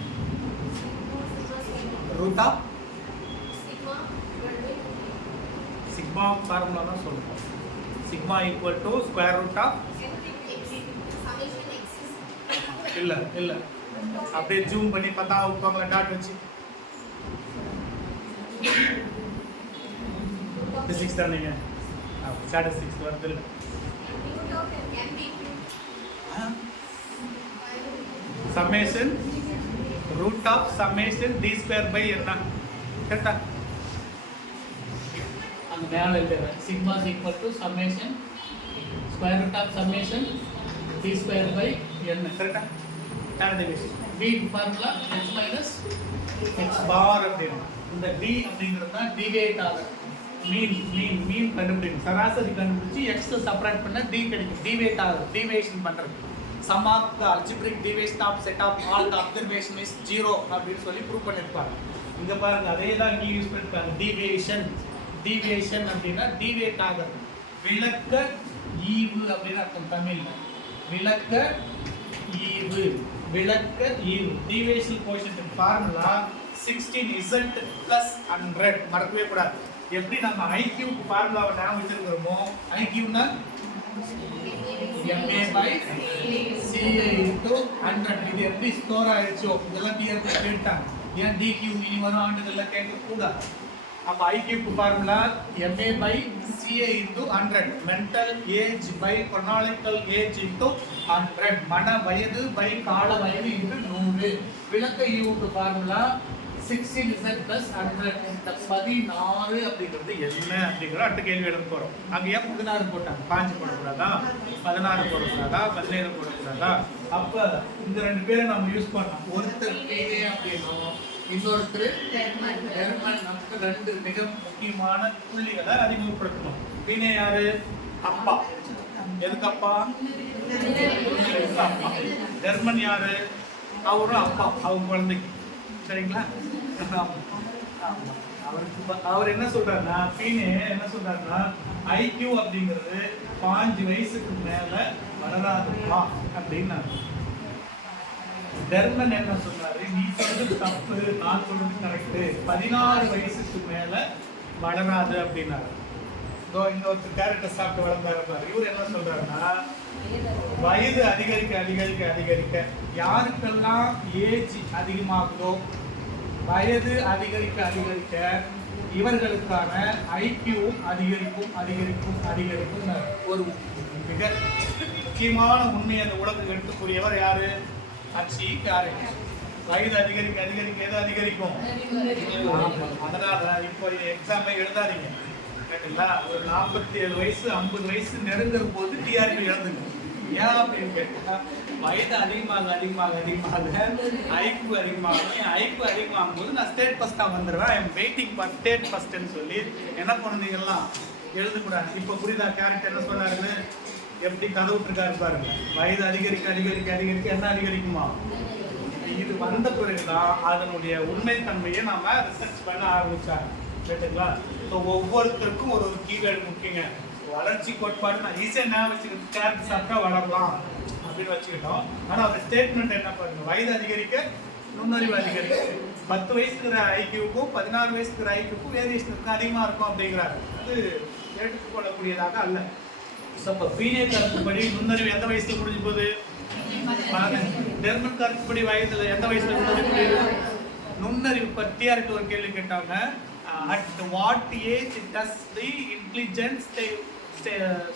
root of sigma formula தான் சொல்லுவோம். சிக்மா = ஸ்கொயர் ரூட் ஆஃப் இல்லை அப்படியே ஜூம் பண்ணி 10ஆம் வகுப்பாங்கள டாட் வச்சு பிசிக்ஸ் தான் நீங்கள் ஸ்டாட்டிஸ்டிக்ஸ் வருது இல்லை. Summation root of summation d² என்ன கரெக்டா? அந்த மேலே இல்லை. Sigma = summation square root of summation d² என்ன கரெக்டா? B formula h - x bar அப்படின்னு. இந்த D அப்படிங்கிறது தான் டிவேட் ஆகுது. மீன் கண்டுபிடிக்கும், சராசரி கண்டுபிடிச்சி எக்ஸ் செப்பரேட் பண்ண D கிடைக்கும். டிவேட் ஆகுது, டிவேஷன் பண்ணுறது. Sum of the algebraic deviation of set of all the observation is 0 அப்படின்னு சொல்லி ப்ரூவ் பண்ணியிருப்பாங்க. இங்கே பாருங்க, அதே தான் இங்கே யூஸ் பண்ணியிருப்பாங்க. டிவேஷன் அப்படின்னா டிவேட் ஆகுது. விளக்க ஈவு அப்படின்னு அர்த்தம் தமிழில். விளக்க ஈவு டிவேஷனல் கோஎஃபிஷியன்ட் ஃபார்முலா 16Z + 100. மறக்கவே கூடாது. எப்படி நம்ம IQ ஃபார்முலாவை ஞாபகம் வச்சிருக்கிறோமோ, IQனா MA/CA × 100. இது எப்படி ஸ்டோர் ஆயிடுச்சோ இதெல்லாம் டிஆர்பி கேட்டாங்க. ஏன் DQ இனி வரும் ஆண்டுகளில் கேட்கக்கூடாது. அப்போ IQ formula MA/CA × 100. Mental age / chronological age × 100. மன வயது / கால வயது × 100. என்று விளக்க ஈவுட்டு ஃபார்முலா 16z plus 100. இந்த 16 அப்படிங்கிறது என்ன அப்படிங்கிற அடுத்த கேள்வி எடுக்க போறோம். அங்க ஏன் 16 போட்டாங்க? 5 போடக்கூடாதா, 16 போடக்கூடாதா, 17 போடக்கூடாதா? அப்ப இந்த ரெண்டு பேரை நம்ம யூஸ் பண்ணோம். ஒருத்தர் பீனே அப்படின்னும் இன்னொருத்தர் டெர்மன். நமக்கு ரெண்டு மிக முக்கியமான புள்ளிகளை அறிமுகப்படுத்தணும். பீனே யாரு? அப்பா. எதுக்கு அப்பா? அப்பா. டெர்மன் யாரு? அவரும் அப்பா, அவங்க குழந்தைக்கு. சரிங்களா? அவர் என்ன சொல்றாருன்னா, பீனே என்ன சொல்றாருன்னா, ஐக்யூ அப்படிங்கிறது 5 வயசுக்கு மேல வளராதுப்பா அப்படின்னு. டெர்மன் என்ன சொன்னாரு, நீ சொல்றது தப்பு, நான் சொல்றது கரெக்ட், 16 வயசுக்கு மேல வளராது அப்படின்னாரு. இந்த ஒரு கேரக்டர் சாப்பிட்டு வளர்ந்தாரு. இவர் என்ன சொல்றாருன்னா, வயது அதிகரிக்க அதிகரிக்க அதிகரிக்க யாருக்கெல்லாம் ஏஜ் அதிகமாகுதோ, வயது அதிகரிக்க அதிகரிக்க இவர்களுக்கான ஐக்கியவும் அதிகரிக்கும் அதிகரிக்கும் அதிகரிக்கும். ஒரு மிக முக்கியமான உண்மையை அந்த உலகம் எடுத்துக்கூடியவர் யாரு? யாரு? வயது அதிகரிக்க அதிகரிக்க எது அதிகரிக்கும்? அதனால இப்போ எக்ஸாம் எழுதாதீங்க, கேட்டீங்களா? ஒரு 47 வயசு 50 வயசு நெருங்குற போது டிஆர்பி எழுதுங்க. ஏன் அப்படின்னு கேட்டா, வயது அதிகமாக அதிகமாக அதிகமாக ஐக்கு அதிகமாகும். ஐக்கு அதிகமாகும் போது நான் ஸ்டேட் ஃபர்ஸ்டாக வந்துடுவேன். I am waiting for state ஃபர்ஸ்ட்னு சொல்லி என்ன பண்ணுறீங்கலாம் எழுதக்கூடாது. இப்போ புரியுதா கேரக்டர் என்ன சொன்னாருன்னு? எப்படி கதை விட்டுருக்காரு பாருங்க. வயது அதிகரிக்க அதிகரிக்க அதிகரிக்க என்ன அதிகரிக்குமா? இது வந்த பிறகுதான் அதனுடைய உண்மைத்தன்மையை நாம ரிசர்ச் பண்ண ஆரம்பிச்சாங்க. கேட்டுங்களா? ஸோ ஒவ்வொருத்தருக்கும் ஒரு கீவேர்டு முக்கியங்க. வளர்ச்சி கோட்பாடு நான் ஈஸியாக நான் வச்சுக்கிட்டு கேரட் சாப்பிட்டா வளரலாம் அப்படின்னு வச்சுக்கிட்டோம். ஆனால் அந்த ஸ்டேட்மெண்ட் என்ன பாருங்க, வயது அதிகரிக்க நுண்ணறிவு அதிகரிக்க 10 வயசுக்கு ஐக்கியூக்கும் 16 வயசுக்கு ஐக்கியூக்கும் வேரியேஷன் இருக்கும், அதிகமாக இருக்கும் அப்படிங்கிறாரு. அது ஏற்றுக்கொள்ளக்கூடியதாக அல்ல. ஸோ இப்போ பீனே கருத்துப்படி நுண்ணறிவு எந்த வயசுல முடிஞ்சு போகுது? டெர்மன் கருத்துப்படி வயதுல எந்த வயசுல முடிஞ்சு? நுண்ணறிவு பற்றியா இருக்க ஒரு கேள்வி கேட்டாங்க. At what age does the intelligence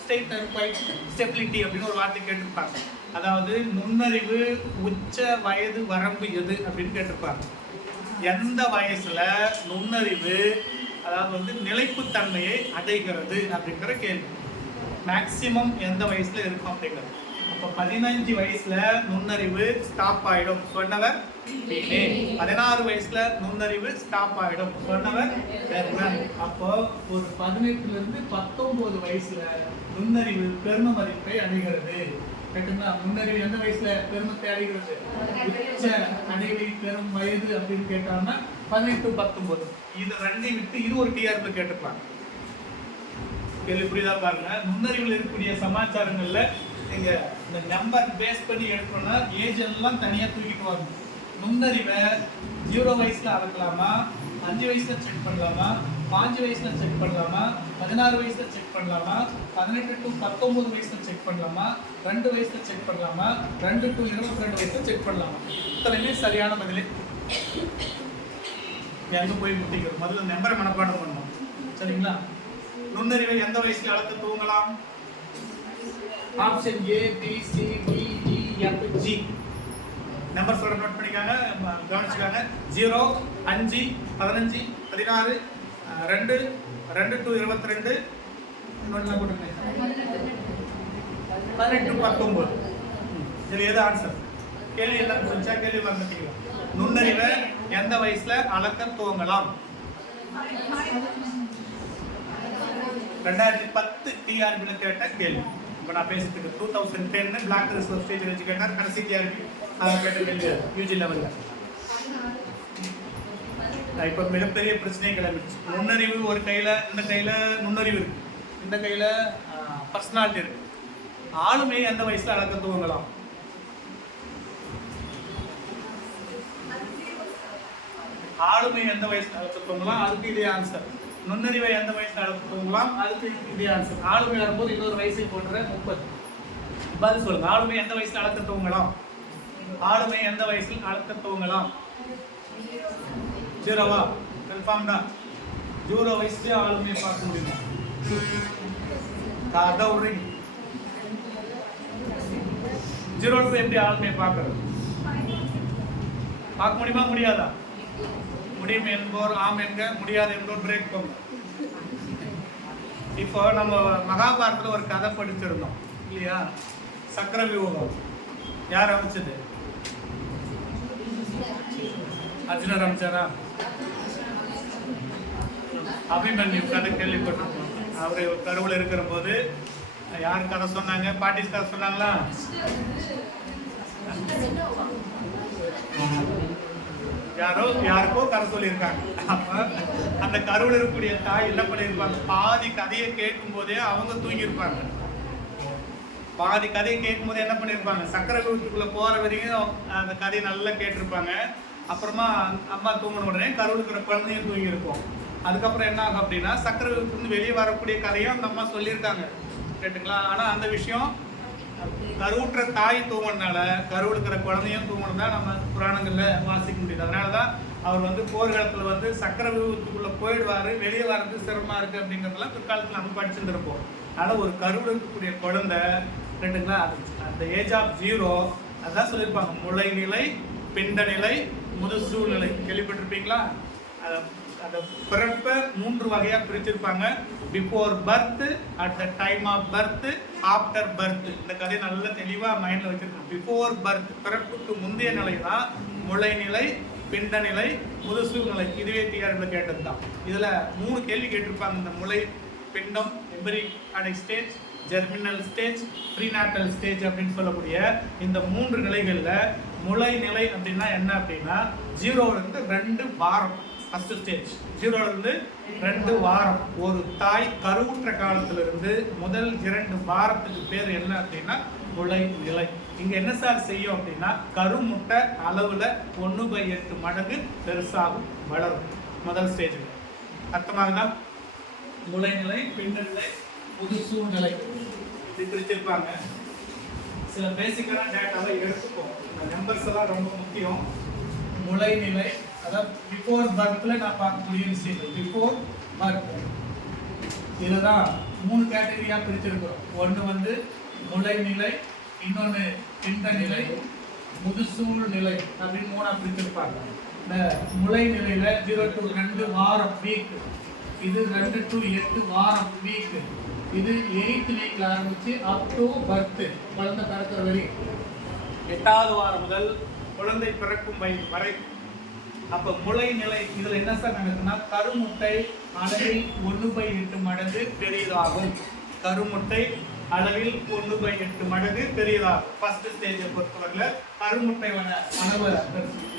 state quite stability அப்படின்னு ஒரு வார்த்தை கேட்டிருப்பாங்க. அதாவது நுண்ணறிவு உச்ச வயது வரம்பு எது அப்படின்னு கேட்டிருப்பாங்க. எந்த வயசுல நுண்ணறிவு அதாவது நிலைப்புத்தன்மையை அடைகிறது அப்படிங்கிற கேள்வி. மேக்சிமம் எந்த வயசுல இருக்கும் அப்படிங்கிறது. அப்போ 15 வயசுல நுண்ணறிவு ஸ்டாப் ஆயிடும் சொன்னவர் பீனே. 16 வயசுல நுண்ணறிவு ஸ்டாப் ஆயிடும் சொன்னவர் டெர்மன். அப்போ ஒரு 18 இருந்து 19 வயசுல நுண்ணறிவு பெரும மதிப்பை அடைகிறது. கேட்டுங்களா? நுண்ணறிவு எந்த வயசுல பெருமத்தை அடைகிறது? உச்ச அடைவை பெரும் வயது அப்படின்னு கேட்டாங்கன்னா 18 19. இது ரெண்டையும் விட்டு இது ஒரு டிஆர்பி கேட்டுப்பாங்க. கேள்வி புரியுதா பாருங்க. நுண்ணறிவில் இருக்கக்கூடிய சமாச்சாரங்கள்ல நீங்க இந்த நம்பர் பேஸ் பண்ணி எடுக்கணும்னா ஏஜ் எல்லாம் தனியா தூக்கிட்டு வரணும். நுண்ணறிவை 0 வயசுல அளக்கலாமா, 5 வயசுல செக் பண்ணலாமா, 5 வயசுல செக் பண்ணலாமா, 16 வயசுல செக் பண்ணலாமா, 18 to 19 வயசுல செக் பண்ணலாமா, 2 வயசுல செக் பண்ணலாமா, 2 to 22 வயசுல செக் பண்ணலாமா? இத்தனையுமே சரியான பதிலே. எங்க போய் முட்டிக்கிறோம்? முதல்ல நம்பர் மனப்பாடம் பண்ணணும். சரிங்களா? நுண்ணறிவை எந்த வயசுல அளக்க துவங்கலாம்? Option A, B, C, D, E, F, G. Number சொல்ற நோட் பண்ணிக்காங்க, கவனிச்சுக்காங்க. 0, 5, 15, 16, 2, 2 to 22, நோட்ல போட்டுங்க. 18 to 19. இதுல எது ஆன்சர்? கேள்வி எல்லாம் புரிஞ்சா கேள்வி மறந்துட்டீங்க. நுண்ணறிவை எந்த வயசுல அளக்க துவங்கலாம்? 2010 டிஆர்பில கேட்ட கேள்வி. இப்போ நான் பேசிட்டு 2010 பிளாக் ரிசர்ச் ஸ்டேஜ் எஜுகேட்டர் கடைசி டிஆர்பி கேட்ட கேள்வி யூஜி லெவலில். இப்போ மிகப்பெரிய பிரச்சனை கிளம்பிடுச்சு. நுண்ணறிவு ஒரு கையில், இந்த கையில் நுண்ணறிவு இருக்கு, இந்த கையில் பர்சனாலிட்டி இருக்கு. ஆளுமையை எந்த வயசில் அளக்க துவங்கலாம்? ஆளுமை எந்த வயசுல அளக்க துவங்கலாம்? அதுக்கு இதே ஆன்சர். நுண்ணறிவை எந்த வயசுல அளக்க துவங்கலாம்? அதுக்கு இதே ஆன்சர். ஆளுமை வரும்போது இன்னொரு வயசை போன்ற 30. பதில் சொல்லுங்க. ஆளுமை எந்த வயசுல அளக்க துவங்கலாம்? ஆளுமை எந்த வயசில் அளக்க துவங்கலாம்? 0வா? கன்ஃபார்ம்டா? 0 வயசுலயே ஆளுமையை பார்க்க முடியுமா? கதை விடுறீங்க. 0 எப்படி ஆளுமையை பார்க்கறது? பார்க்க முடியுமா முடியாதா? முடியும் என்போர் ஆம் என்க, முடியாது என்போர் பிரேக் போங்க. இப்போ நம்ம மகாபாரதத்தில் ஒரு கதை படிச்சிருந்தோம் இல்லையா? சக்கர வியூகம் யார் அமைச்சது? அர்ஜுனர் அமைச்சாரா? அபிமன்யு கதை கேள்விப்பட்டிருக்கோம். அவரு கருவில் இருக்கிற போது யார் கதை சொன்னாங்க? பாட்டிஸ் கதை சொன்னாங்களா? யாருக்கோ கதை சொல்லியிருக்காங்க. அப்ப அந்த கருவில் இருக்கக்கூடிய தாய் என்ன பண்ணியிருப்பாங்க? பாதி கதையை கேட்கும் போதே அவங்க தூங்கியிருப்பாங்க. பாதி கதையை கேட்கும் போதே என்ன பண்ணியிருப்பாங்க? சக்கர வியூகத்துக்குள்ள போற வரைக்கும் அந்த கதையை நல்லா கேட்டிருப்பாங்க. அப்புறமா அம்மா தூங்கின உடனே கருவில் இருக்கிற குழந்தையும் தூங்கி இருக்கும். அதுக்கப்புறம் என்ன ஆகும் அப்படின்னா சக்கர வியூகத்துலேருந்து வெளியே வரக்கூடிய கதையும் அந்த அம்மா சொல்லியிருக்காங்க, கேட்டுங்களா? ஆனா அந்த விஷயம் கருவுற்ற தாய் தூங்கினால கருவில் இருக்கிற குழந்தையும் தூங்கினதா நம்ம புராணங்கள்ல வாசிக்க முடியுது. அதனாலதான் அவர் போர்க்களத்துல சக்கர வியூகத்துக்குள்ள போயிடுவாரு, வெளியே வர்றது சிரமமா இருக்கு அப்படிங்கிறதெல்லாம் பிற்காலத்துல நம்ம படிச்சுட்டு இருப்போம். அதனால ஒரு கருவில் இருக்கக்கூடிய குழந்தை, கேட்டுங்களா, அந்த ஏஜ் ஆஃப் 0 அதான் சொல்லியிருப்பாங்க. முளை நிலை, பிண்ட நிலை, முதுசூழ்நிலை கேள்விப்பட்டிருப்பீங்களா? அந்த பிறப்பை 3 வகையா பிரிச்சிருப்பாங்க. Before birth, at the time of birth, after birth. இந்த கதையை நல்லா தெளிவா மைண்ட்ல வச்சிருக்கோம். பிஃபோர் பர்த் பிறப்புக்கு முந்தைய நிலை தான் முளை நிலை, பிண்ட நிலை, முதுசூழ் நிலை. இதுவே டிஆர்ல கேட்டதுதான். இதுல 3 கேள்வி கேட்டிருப்பாங்க. இந்த முளை, பிண்டம், எம்பரியானிக் stage, germinal stage, prenatal stage அப்படின்னு சொல்லக்கூடிய இந்த 3 நிலைகள்ல முளை நிலை அப்படின்னா என்ன அப்படின்னா 0 இருந்து 2 வாரம் ஃபர்ஸ்ட் ஸ்டேஜ். 0 இருந்து 2 வாரம். ஒரு தாய் கருவுற்ற காலத்திலிருந்து முதல் 2 வாரத்துக்கு பேர் என்ன அப்படின்னா முளை நிலை. இங்க என்ன சார் செய்யும் அப்படின்னா கருமுட்டை அளவுல 1/8 மடங்கு பெருசாகும், வளரும் முதல் ஸ்டேஜுக்கு. அர்த்தமாகுதா? முளை நிலை, பிண்ட நிலை, முதுசூழ் நிலை இப்படி பிரிச்சிருப்பாங்க. சில பேசிக்கான டேட்டாவை எடுத்துப்போம். இந்த நம்பர்ஸ் எல்லாம் ரொம்ப முக்கியம். முளை நிலை அதாவது பிஃபோர் பர்த்ல நான் பார்க்கக்கூடிய விஷயங்கள். பிஃபோர் பர்த் இதுதான் 3 கேட்டகரியா பிரிச்சிருக்கிறோம். ஒன்று முளை நிலை, இன்னொன்று பிண்ட நிலை, முதுசூழ் நிலை அப்படின்னு 3ஆ பிரிச்சிருப்பாங்க. இந்த முளை நிலையில 0 to 2 வாரம் வீக், இது 2 to 8 வாரம் வீக், இது 8th வீக்ல ஆரம்பிச்சு அப் டு பர்த், குழந்தை பிறக்கிற வரை 8வது வாரம் முதல் குழந்தை பிறக்கும் வயது வரை. அப்ப முளை நிலை இதுல என்ன சார் நடக்குன்னா கருமுட்டை அளவில் 1/8 மடங்கு பெரியதாகும். கருமுட்டை அளவில் 1/8 மடங்கு பெரியதாகும். ஃபர்ஸ்ட் ஸ்டேஜை பொறுத்தவரையில கருமுட்டையோட அளவு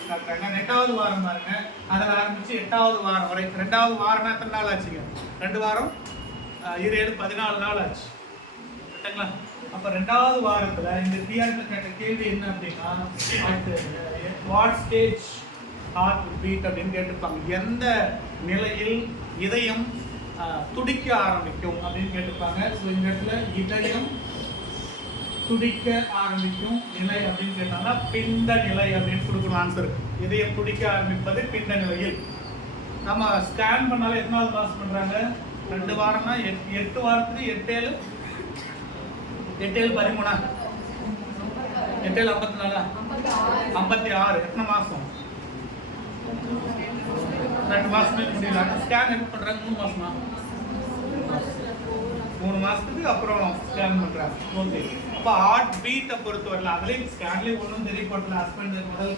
காட்டுறாங்க. 2வது வாரம் பாருங்க, அதில் ஆரம்பிச்சு 8வது வாரம் வரை. 2வது வாரம் எத்தனை நாள் ஆச்சுங்க? 2 வாரம் 7 14 நாள் ஆச்சு. கரெக்டுங்களா? அப்ப 2வது வாரத்துல இந்த டிஆர்ல கேட்ட கேள்வி என்ன அப்படின்னா வாட் ஸ்டேஜ் ஹார்ட் பீட் அப்படின்னு கேட்டிருப்பாங்க. எந்த நிலையில் இதயம் துடிக்க ஆரம்பிக்கும் அப்படின்னு கேட்டிருப்பாங்க. ஸோ இந்த இடத்துல இதயம் துடிக்க ஆரம்பிக்கும் நிலை அப்படின்னு கேட்டாங்கன்னா பிண்ட நிலை அப்படின்னு கொடுக்கணும் ஆன்சர். இதயம் துடிக்க ஆரம்பிப்பது பிண்ட நிலையில். நம்ம ஸ்கேன் பண்ணாலும் எத்தனாவது மாசம் பண்றாங்க? 2 வாரம்னா 8 வாரத்துக்கு 8 7 13 8 7 54 56 எத்தனை மாசம்? 2 மாசமே முடியல. ஸ்கேன் எப்போ பண்றாங்க? 3 மாசமா? 3 மாசத்துக்கு அப்புறம் ஸ்கேன் பண்றாங்க. ஓகே. அப்ப ஹார்ட் பீட்டை பொறுத்தவரையில அதுலேயும் ஸ்கேன்லேயும் ஒன்றும் தெரியப்படல. ஹஸ்பண்ட் முதல்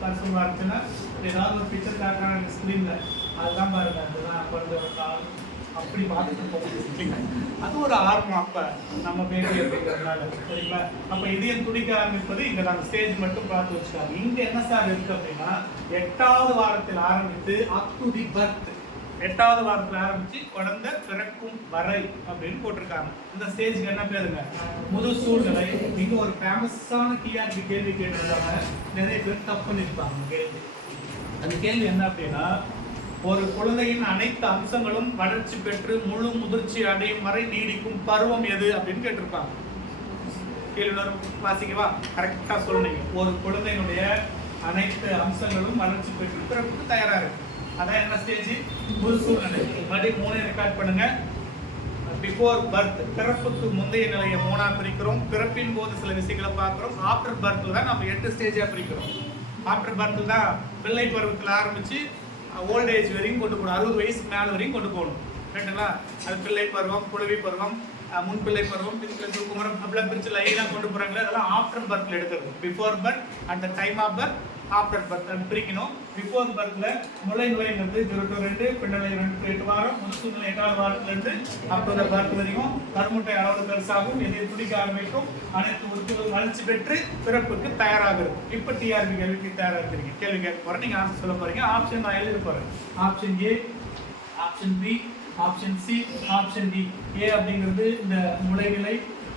பர்சன் இருந்துச்சுன்னா ஏதாவது ஒரு பிக்சர் காட்டுறாங்க ஸ்க்ரீன்ல, அதுதான் பாருங்க, அதுதான் கொஞ்சம் அப்படி பார்த்துட்டு போகும். அது ஒரு ஆர்வம் அப்ப நம்ம பேபி அப்படிங்கிறதுனால, சரிங்களா? அப்ப இதயம் துடிக்க ஆரம்பிப்பது இங்க நாங்கள் ஸ்டேஜ் மட்டும் பார்த்து வச்சுக்காங்க. இங்க என்ன சார் இருக்கு அப்படின்னா 8வது வாரத்தில் ஆரம்பித்து அப் டு தி பர்த், 8வது வாரத்தில் ஆரம்பிச்சு குழந்தை பிறக்கும் வரை அப்படின்னு போட்டிருக்காங்க. இந்த ஸ்டேஜ்க்கு என்ன பேருங்க? முதுசூழ்நிலை. இங்க ஒரு ஃபேமஸான டிஆர்பி கேள்வி கேட்டிருக்காங்க, நிறைய பேர் தப்பு பண்ணிருப்பாங்க கேள்வி. அந்த கேள்வி என்ன அப்படின்னா ஒரு குழந்தையின் அனைத்து அம்சங்களும் வளர்ச்சி பெற்று முழு முதிர்ச்சி அடையும் வரை நீடிக்கும் பருவம் எது அப்படின்னு கேட்டிருப்பாங்க. கேள்வி வாசிக்கவா? கரெக்டா சொல்லுங்க. ஒரு குழந்தையினுடைய அனைத்து அம்சங்களும் வளர்ச்சி பெற்று பிறப்புக்கு தயாரா இருக்கு. அதான் என்ன ஸ்டேஜ்? முதுசூழ்நிலை. மறுபடியும் 3 ரெக்கார்ட் பண்ணுங்க. பிஃபோர் பர்த் பிறப்புக்கு முந்தைய நிலையை 3ஆ பிரிக்கிறோம். பிறப்பின் போது சில விஷயங்களை பார்க்கிறோம். ஆஃப்டர் பர்த்ல தான் நம்ம 8 ஸ்டேஜா பிரிக்கிறோம். ஆஃப்டர் பர்த் தான் பிள்ளை பருவத்தில் ஆரம்பித்து ஓல்ட் ஏஜ் வரையும் கொண்டு போகணும், 60 வயசுக்கு மேலே வரையும் கொண்டு போகணும். ரைட்டுங்களா? அது பிள்ளை பருவம், குழவி பருவம், முன் பிள்ளை பருவம், பின்பிள்ளை குமரம் அப்படிலாம் பிரிச்சு லைனாக கொண்டு போகிறாங்களே, அதெல்லாம் ஆஃப்டர் பர்த்தில் எடுக்கிறது. Before birth, at the time of birth, after birth அது பிரிக்கணும். பிஃபோர் பர்த்தில் நிலைங்கிறது 0 to 2, பின்னலை 2 to 8 வாரம், முதுசு நிலை 8வது வாரத்திலிருந்து அப்டோத பர்த் வரைக்கும் கருமுட்டை அளவு பெருசாகும், எதை துடிக்க ஆரம்பிக்கும், அனைத்து உறுப்புகளும் வளர்ச்சி பெற்று பிறப்புக்கு தயாராகிறது. இப்போ டிஆர்பி கேள்விக்கு தயாராக இருக்கிறீங்க. கேள்வி கேட்க போகிறேன், நீங்கள் ஆன்சர் சொல்ல போகிறீங்க. ஆப்ஷன் நான் எழுத போகிறேன். Option A, option B, option C, option D. A அப்படிங்கிறது இந்த முளைநிலை,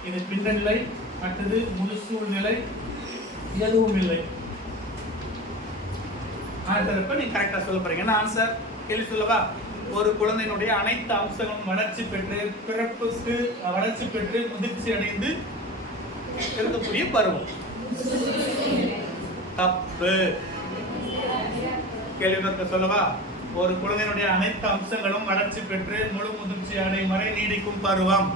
இது பிண்ட நிலை, அடுத்தது முழுசூழ் நிலை, எதுவும் இல்லை. ஆன்சர் நீங்க கரெக்டா சொல்ல போறீங்க. என்ன ஆன்சர்? கேள்வி சொல்லவா? ஒரு குழந்தையினுடைய அனைத்து அம்சங்களும் வளர்ச்சி பெற்று பிறப்புக்கு வளர்ச்சி பெற்று முதிர்ச்சி அடைந்து இருக்கக்கூடிய பருவம். தப்பு. கேள்வி சொல்லவா? ஒரு குழந்தையினுடைய அனைத்து அம்சங்களும் வளர்ச்சி பெற்று முழு முதிர்ச்சி அடையும் வரை நீடிக்கும் பருவம்.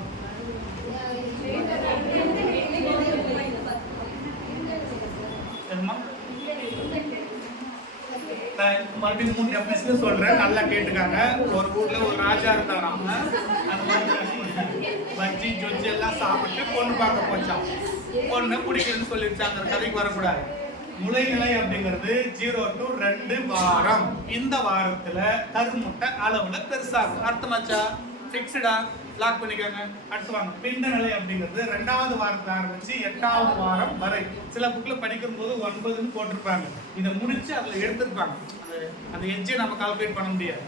மறுபடியும் 3 டெஃபினிஷன் சொல்றேன், நல்லா கேட்டுக்காங்க. ஒரு ஊர்ல ஒரு ராஜா இருந்தாராம். அந்த பஜ்ஜி ஜொஜ்ஜி எல்லாம் சாப்பிட்டு பொண்ணு பார்க்க போச்சான். பொண்ணு பிடிக்கலன்னு சொல்லிருச்சாங்க. அந்த கதைக்கு வரக்கூடாது. முளைநிலை அப்படிங்கிறது 0 to 2 வாரம். இந்த வாரத்துல கருமுட்டை அளவுல பெருசாகும். அர்த்தமாச்சா? ஃபிக்ஸ்டா லாக் பண்ணிக்கோங்க. அடுத்து வாங்க. பிண்ட நிலை அப்படிங்கிறது 2வது வாரத்துல ஆரம்பிச்சு 8வது வாரம் வரை. சில புக்ல படிக்கும் போது 9ன்னு போட்டிருப்பாங்க. இதை முடிச்சு அதுல எடுத்திருப்பாங்க. அந்த எட்ஜை நம்ம கால்குலேட் பண்ண முடியாது.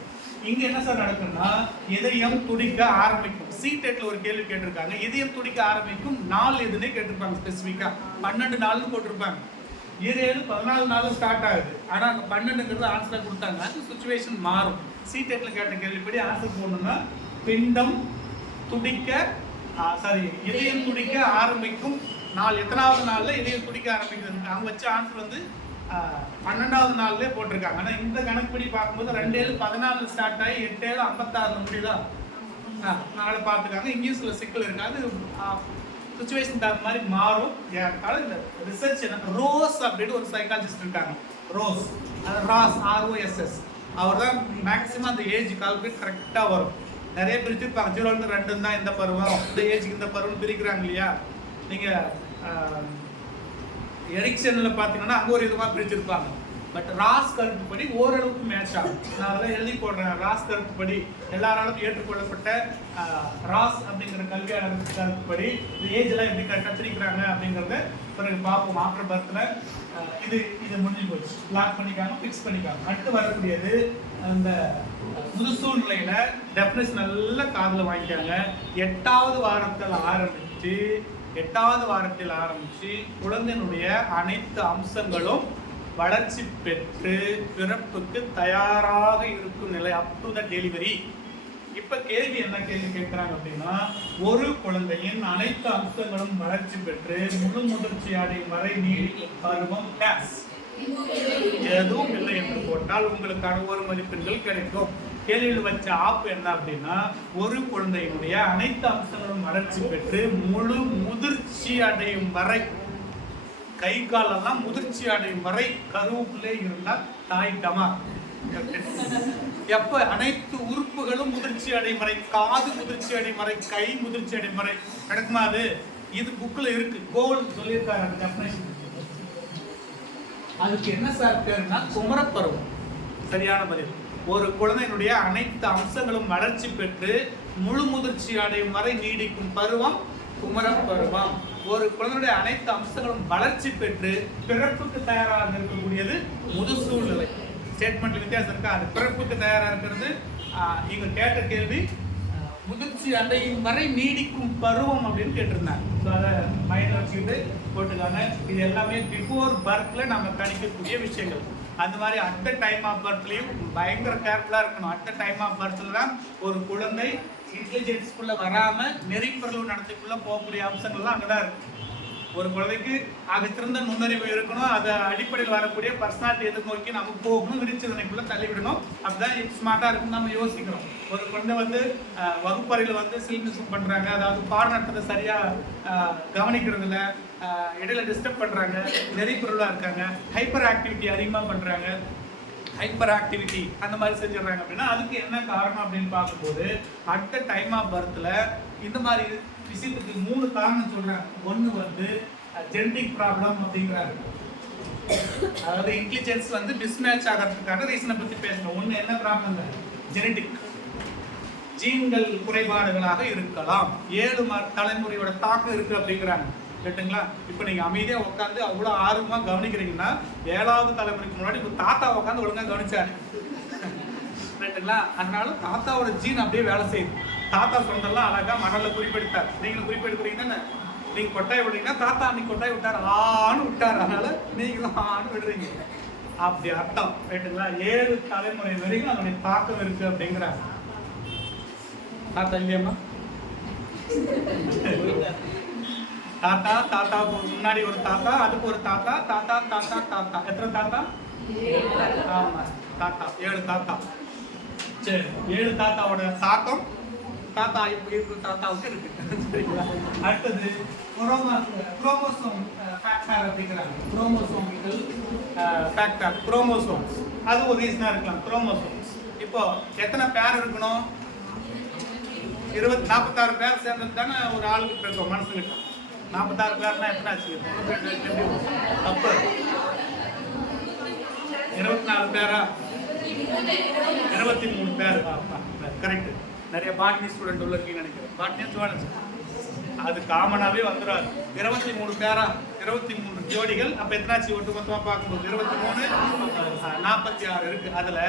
இங்க என்ன சார் நடக்கும்னா, இதயம் துடிக்க ஆரம்பிக்கும். C-TETல ஒரு கேள்வி கேட்டிருக்காங்க. இதயம் துடிக்க ஆரம்பிக்கும் நாள் எதுன்னு கேட்டிருப்பாங்க. ஸ்பெசிஃபிக்கா 12 நாள்னு போட்டிருப்பாங்க. 14 நாள் ஸ்டார்ட் ஆகுது. ஆனா அங்க 12ங்கிறது ஆன்சர் கொடுத்தாங்க. அது சுச்சுவேஷன் மாறும். C-TETல கேட்ட கேள்விப்படி ஆன்சர் போடணும்னா பிண்டம் துடிக்க இதயம் துடிக்க ஆரம்பிக்கும் நாள். எத்தனாவது நாள்ல இதயம் துடிக்க ஆரம்பிக்கிறது? அவங்க வச்ச ஆன்சர் வந்து 12வது நாள்லயே போட்டிருக்காங்க. ஆனா இந்த கணக்குப்படி பார்க்கும்போது 2/7/14 ஸ்டார்ட் ஆகி 8/7/56 முடியுதா? நாளை பார்த்துக்காங்க. இங்கிலீஷ்ல சிக்கல் இருக்காது. சுச்சுவேஷன் தகுந்த மாதிரி மாறும். ஏற்கால இந்த ரிசர்ச் என்ன, ரோஸ் அப்படின்னு ஒரு சைக்காலஜிஸ்ட் இருக்காங்க. ரோஸ், அது ராஸ், ROSS. அவர் தான் மேக்ஸிமம் அந்த ஏஜ் கால்குலேட் கரெக்டா வரும். நிறைய பிரிச்சிருப்பாங்க. 0 to 2 தான் இந்த பருவம், இந்த ஏஜுக்கு இந்த பருவம் பிரிக்கிறாங்க இல்லையா? நீங்க எரிக்சன்ல பாத்தீங்கன்னா அங்க ஒரு விதமா பிரிச்சிருப்பாங்க. பட் ராஸ் கருத்துப்படி ஓரளவுக்கு மேட்ச் ஆகும். நான் அதெல்லாம் எழுதி போடுறேன். ராஸ் கருத்துப்படி எல்லாராலும் ஏற்றுக்கொள்ளப்பட்ட ராஸ் அப்படிங்கிற கல்வியாளர் கருத்துப்படி இந்த ஏஜ் எல்லாம் எப்படி கரெக்டாக பிரிக்கிறாங்க அப்படிங்கிறத பிறகு பார்ப்போம். ஆஃப்டர் பர்த்ல இது முடிஞ்சு போச்சு. லாக் பண்ணிக்காங்க, ஃபிக்ஸ் பண்ணிக்காங்க. அடுத்து வரக்கூடியது அந்த முது சூழ்நிலையில டெஃபினேஷன் நல்லா காதில் வாங்கிக்காங்க. 8வது வாரத்தில் ஆரம்பிச்சு குழந்தையினுடைய அனைத்து அம்சங்களும் வளர்ச்சி பெற்று பிறப்புக்கு தயாராக இருக்கும் நிலை, அப் டு த டெலிவரி. இப்ப கேள்வி என்ன கேள்வி கேட்கிறாங்க அப்படின்னா, ஒரு குழந்தையின் அனைத்து அம்சங்களும் வளர்ச்சி பெற்று முழு முதிர்ச்சி அடையும் வரை நீடிக்கும் பருவம் எதுவும் இல்லை என்று போட்டால் உங்களுக்கான ஒரு மதிப்பெண்கள் கிடைக்கும். கேள்வியில் வச்ச ஆப் என்ன அப்படின்னா, ஒரு குழந்தையினுடைய அனைத்து அம்சங்களும் வளர்ச்சி பெற்று முழு முதிர்ச்சி அடையும் வரை, கை காலெல்லாம் முதிர்ச்சி அடையும் வரை கருவுக்குள்ளே இருந்தால் தாய் டமா. எப்ப அனைத்து உறுப்புகளும் முதிர்ச்சி அடையும் வரை, காது முதிர்ச்சி அடையும் வரை, கை முதிர்ச்சி அடையும் வரை நடக்குமா? அது இது புக்ல இருக்கு. கோல் சொல்லியிருக்காரு அந்த டெஃபினேஷன். அதுக்கு என்ன சார் பேருன்னா குமரப்பருவம். சரியான பதில். ஒரு குழந்தையினுடைய அனைத்து அம்சங்களும் வளர்ச்சி பெற்று முழு முதிர்ச்சி அடையும் வரை நீடிக்கும் பருவம் குமரப்பருவம். ஒரு குழந்தையுடைய அனைத்து அம்சங்களும் வளர்ச்சி பெற்று பிறப்புக்கு தயாராக இருக்கக்கூடியது முதுசூழ்நிலை. ஸ்டேட்மெண்ட்ல வித்தியாசம் இருக்கா? அது பிறப்புக்கு தயாராக இருக்கிறது. இங்க கேட்ட கேள்வி முதிர்ச்சி அடையும் வரை நீடிக்கும் பருவம் அப்படின்னு கேட்டிருந்தாங்க. ஸோ அதை மைண்டில் வச்சுக்கிட்டு போட்டுக்காங்க. இது எல்லாமே பிஃபோர் பர்த்ல நம்ம கணிக்கக்கூடிய விஷயங்கள். அந்த மாதிரி அட் டைம் ஆஃப் பர்த்லையும் பயங்கர கேர்ஃபுல்லாக இருக்கணும். அட் டைம் ஆஃப் பர்த்ல தான் ஒரு குழந்தை இன்டெலிஜென்ஸ்குள்ள வராம நெறிப்பொருள் நடத்திக்குள்ள போகக்கூடிய அம்சங்கள்லாம் அங்கதான் இருக்கு. ஒரு குழந்தைக்கு சிறந்த நுண்ணறிவு இருக்கணும், அதை அடிப்படையில் வரக்கூடிய பர்சனாலிட்டி எது நோக்கி நம்ம போகணும், விரிச்சதனைக்குள்ள தள்ளிவிடணும். அப்படிதான் ஸ்மார்ட்டா இருக்குன்னு நம்ம யோசிக்கிறோம். ஒரு குழந்தை வந்து வகுப்பறையில் வந்து சில்மிசம் பண்றாங்க, அதாவது பாடம் நடத்துறதை சரியா கவனிக்கிறது இல்லை, இடையில டிஸ்டர்ப் பண்றாங்க, நெறிப்பொருளா இருக்காங்க, ஹைப்பர் ஆக்டிவிட்டி அதிகமாக பண்றாங்க, ஹைப்பர் ஆக்டிவிட்டி அந்த மாதிரி செஞ்சிடறாங்க அப்படின்னா அதுக்கு என்ன காரணம் அப்படின்னு பார்க்கும்போது அட் த டைம் ஆஃப் பர்த்ல இந்த மாதிரி விஷயத்துக்கு 3 காரணம் சொல்றாங்க. ஒன்று வந்து ஜெனடிக் ப்ராப்ளம் அப்படிங்கிறாங்க, அதாவது இன்டெலிஜென்ஸ் வந்து மிஸ்மேட்ச் ஆகிறதுக்கான ரீசனை பற்றி பேசணும். ஒன்று என்ன ப்ராப்ளம்? ஜெனடிக் ஜீன்கள் குறைபாடுகளாக இருக்கலாம். 7 தலைமுறையோட தாக்கம் இருக்கு அப்படிங்கிறாங்க. கேட்டுங்களா? இப்போ நீங்க அமைதியா உட்காந்து அவ்வளோ ஆர்வமா கவனிக்கிறீங்கன்னா 7வது தலைமுறைக்கு முன்னாடி இப்போ தாத்தா உட்காந்து ஒழுங்கா கவனிச்சாரு. ரைட்டுங்களா? அதனால தாத்தாவோட ஜீன் அப்படியே வேலை செய்யுது. தாத்தா சொன்னதெல்லாம் அழகா மணல்ல குறிப்பெடுத்தார். நீங்களும் குறிப்பெடுக்கிறீங்க தானே? நீங்க கொட்டாய் விடுறீங்கன்னா தாத்தா அன்னைக்கு கொட்டாய் விட்டார், ஆன்னு விட்டார், அதனால நீங்களும் ஆன்னு விடுறீங்க. அப்படி அர்த்தம். ரைட்டுங்களா? 7 தலைமுறை வரைக்கும் அதனுடைய தாக்கம் இருக்கு அப்படிங்கிறாங்க. தாத்தா இல்லையம்மா? தாத்தா, தாத்தாவுக்கு முன்னாடி ஒரு தாத்தா, அதுக்கு ஒரு தாத்தா, தாத்தா தாத்தா தாத்தா. எத்தனை தாத்தா? ஆமா, தாத்தா 7 தாத்தா. சரி, 7 தாத்தாவோட தாக்கம் தாத்தா இப்போ இருக்கிற தாத்தாவுக்கு இருக்கு. சரிங்களா? அடுத்தது குரோமோசோம் ஃபேக்டர் அப்படிங்கிறாங்க. குரோமோசோமிக்கல் ஃபேக்டர், குரோமோசோம்ஸ், அது ஒரு ரீசனா இருக்கலாம். குரோமோசோம்ஸ் இப்போ எத்தனை பேர் இருக்கணும்? 46 பேர் சேர்ந்தது தானே ஒரு ஆளுக்கு இருக்கும் மனசுக்கிட்ட. 46 பேர்னா எத்தனை ஆச்சு? தப்பு. 24 பேரா? 23 பேர். கரெக்ட். நிறைய பாட்னி ஸ்டூடெண்ட் உள்ள இருக்கீங்கன்னு நினைக்கிறேன். பாட்னியா ஜுவாலஜி அது காமனாவே வந்துடாது. 23 பேரா? 23 ஜோடிகள். அப்ப எத்தனாச்சு ஒட்டு மொத்தமா பார்க்கும்போது 23 46 இருக்கு. அதுல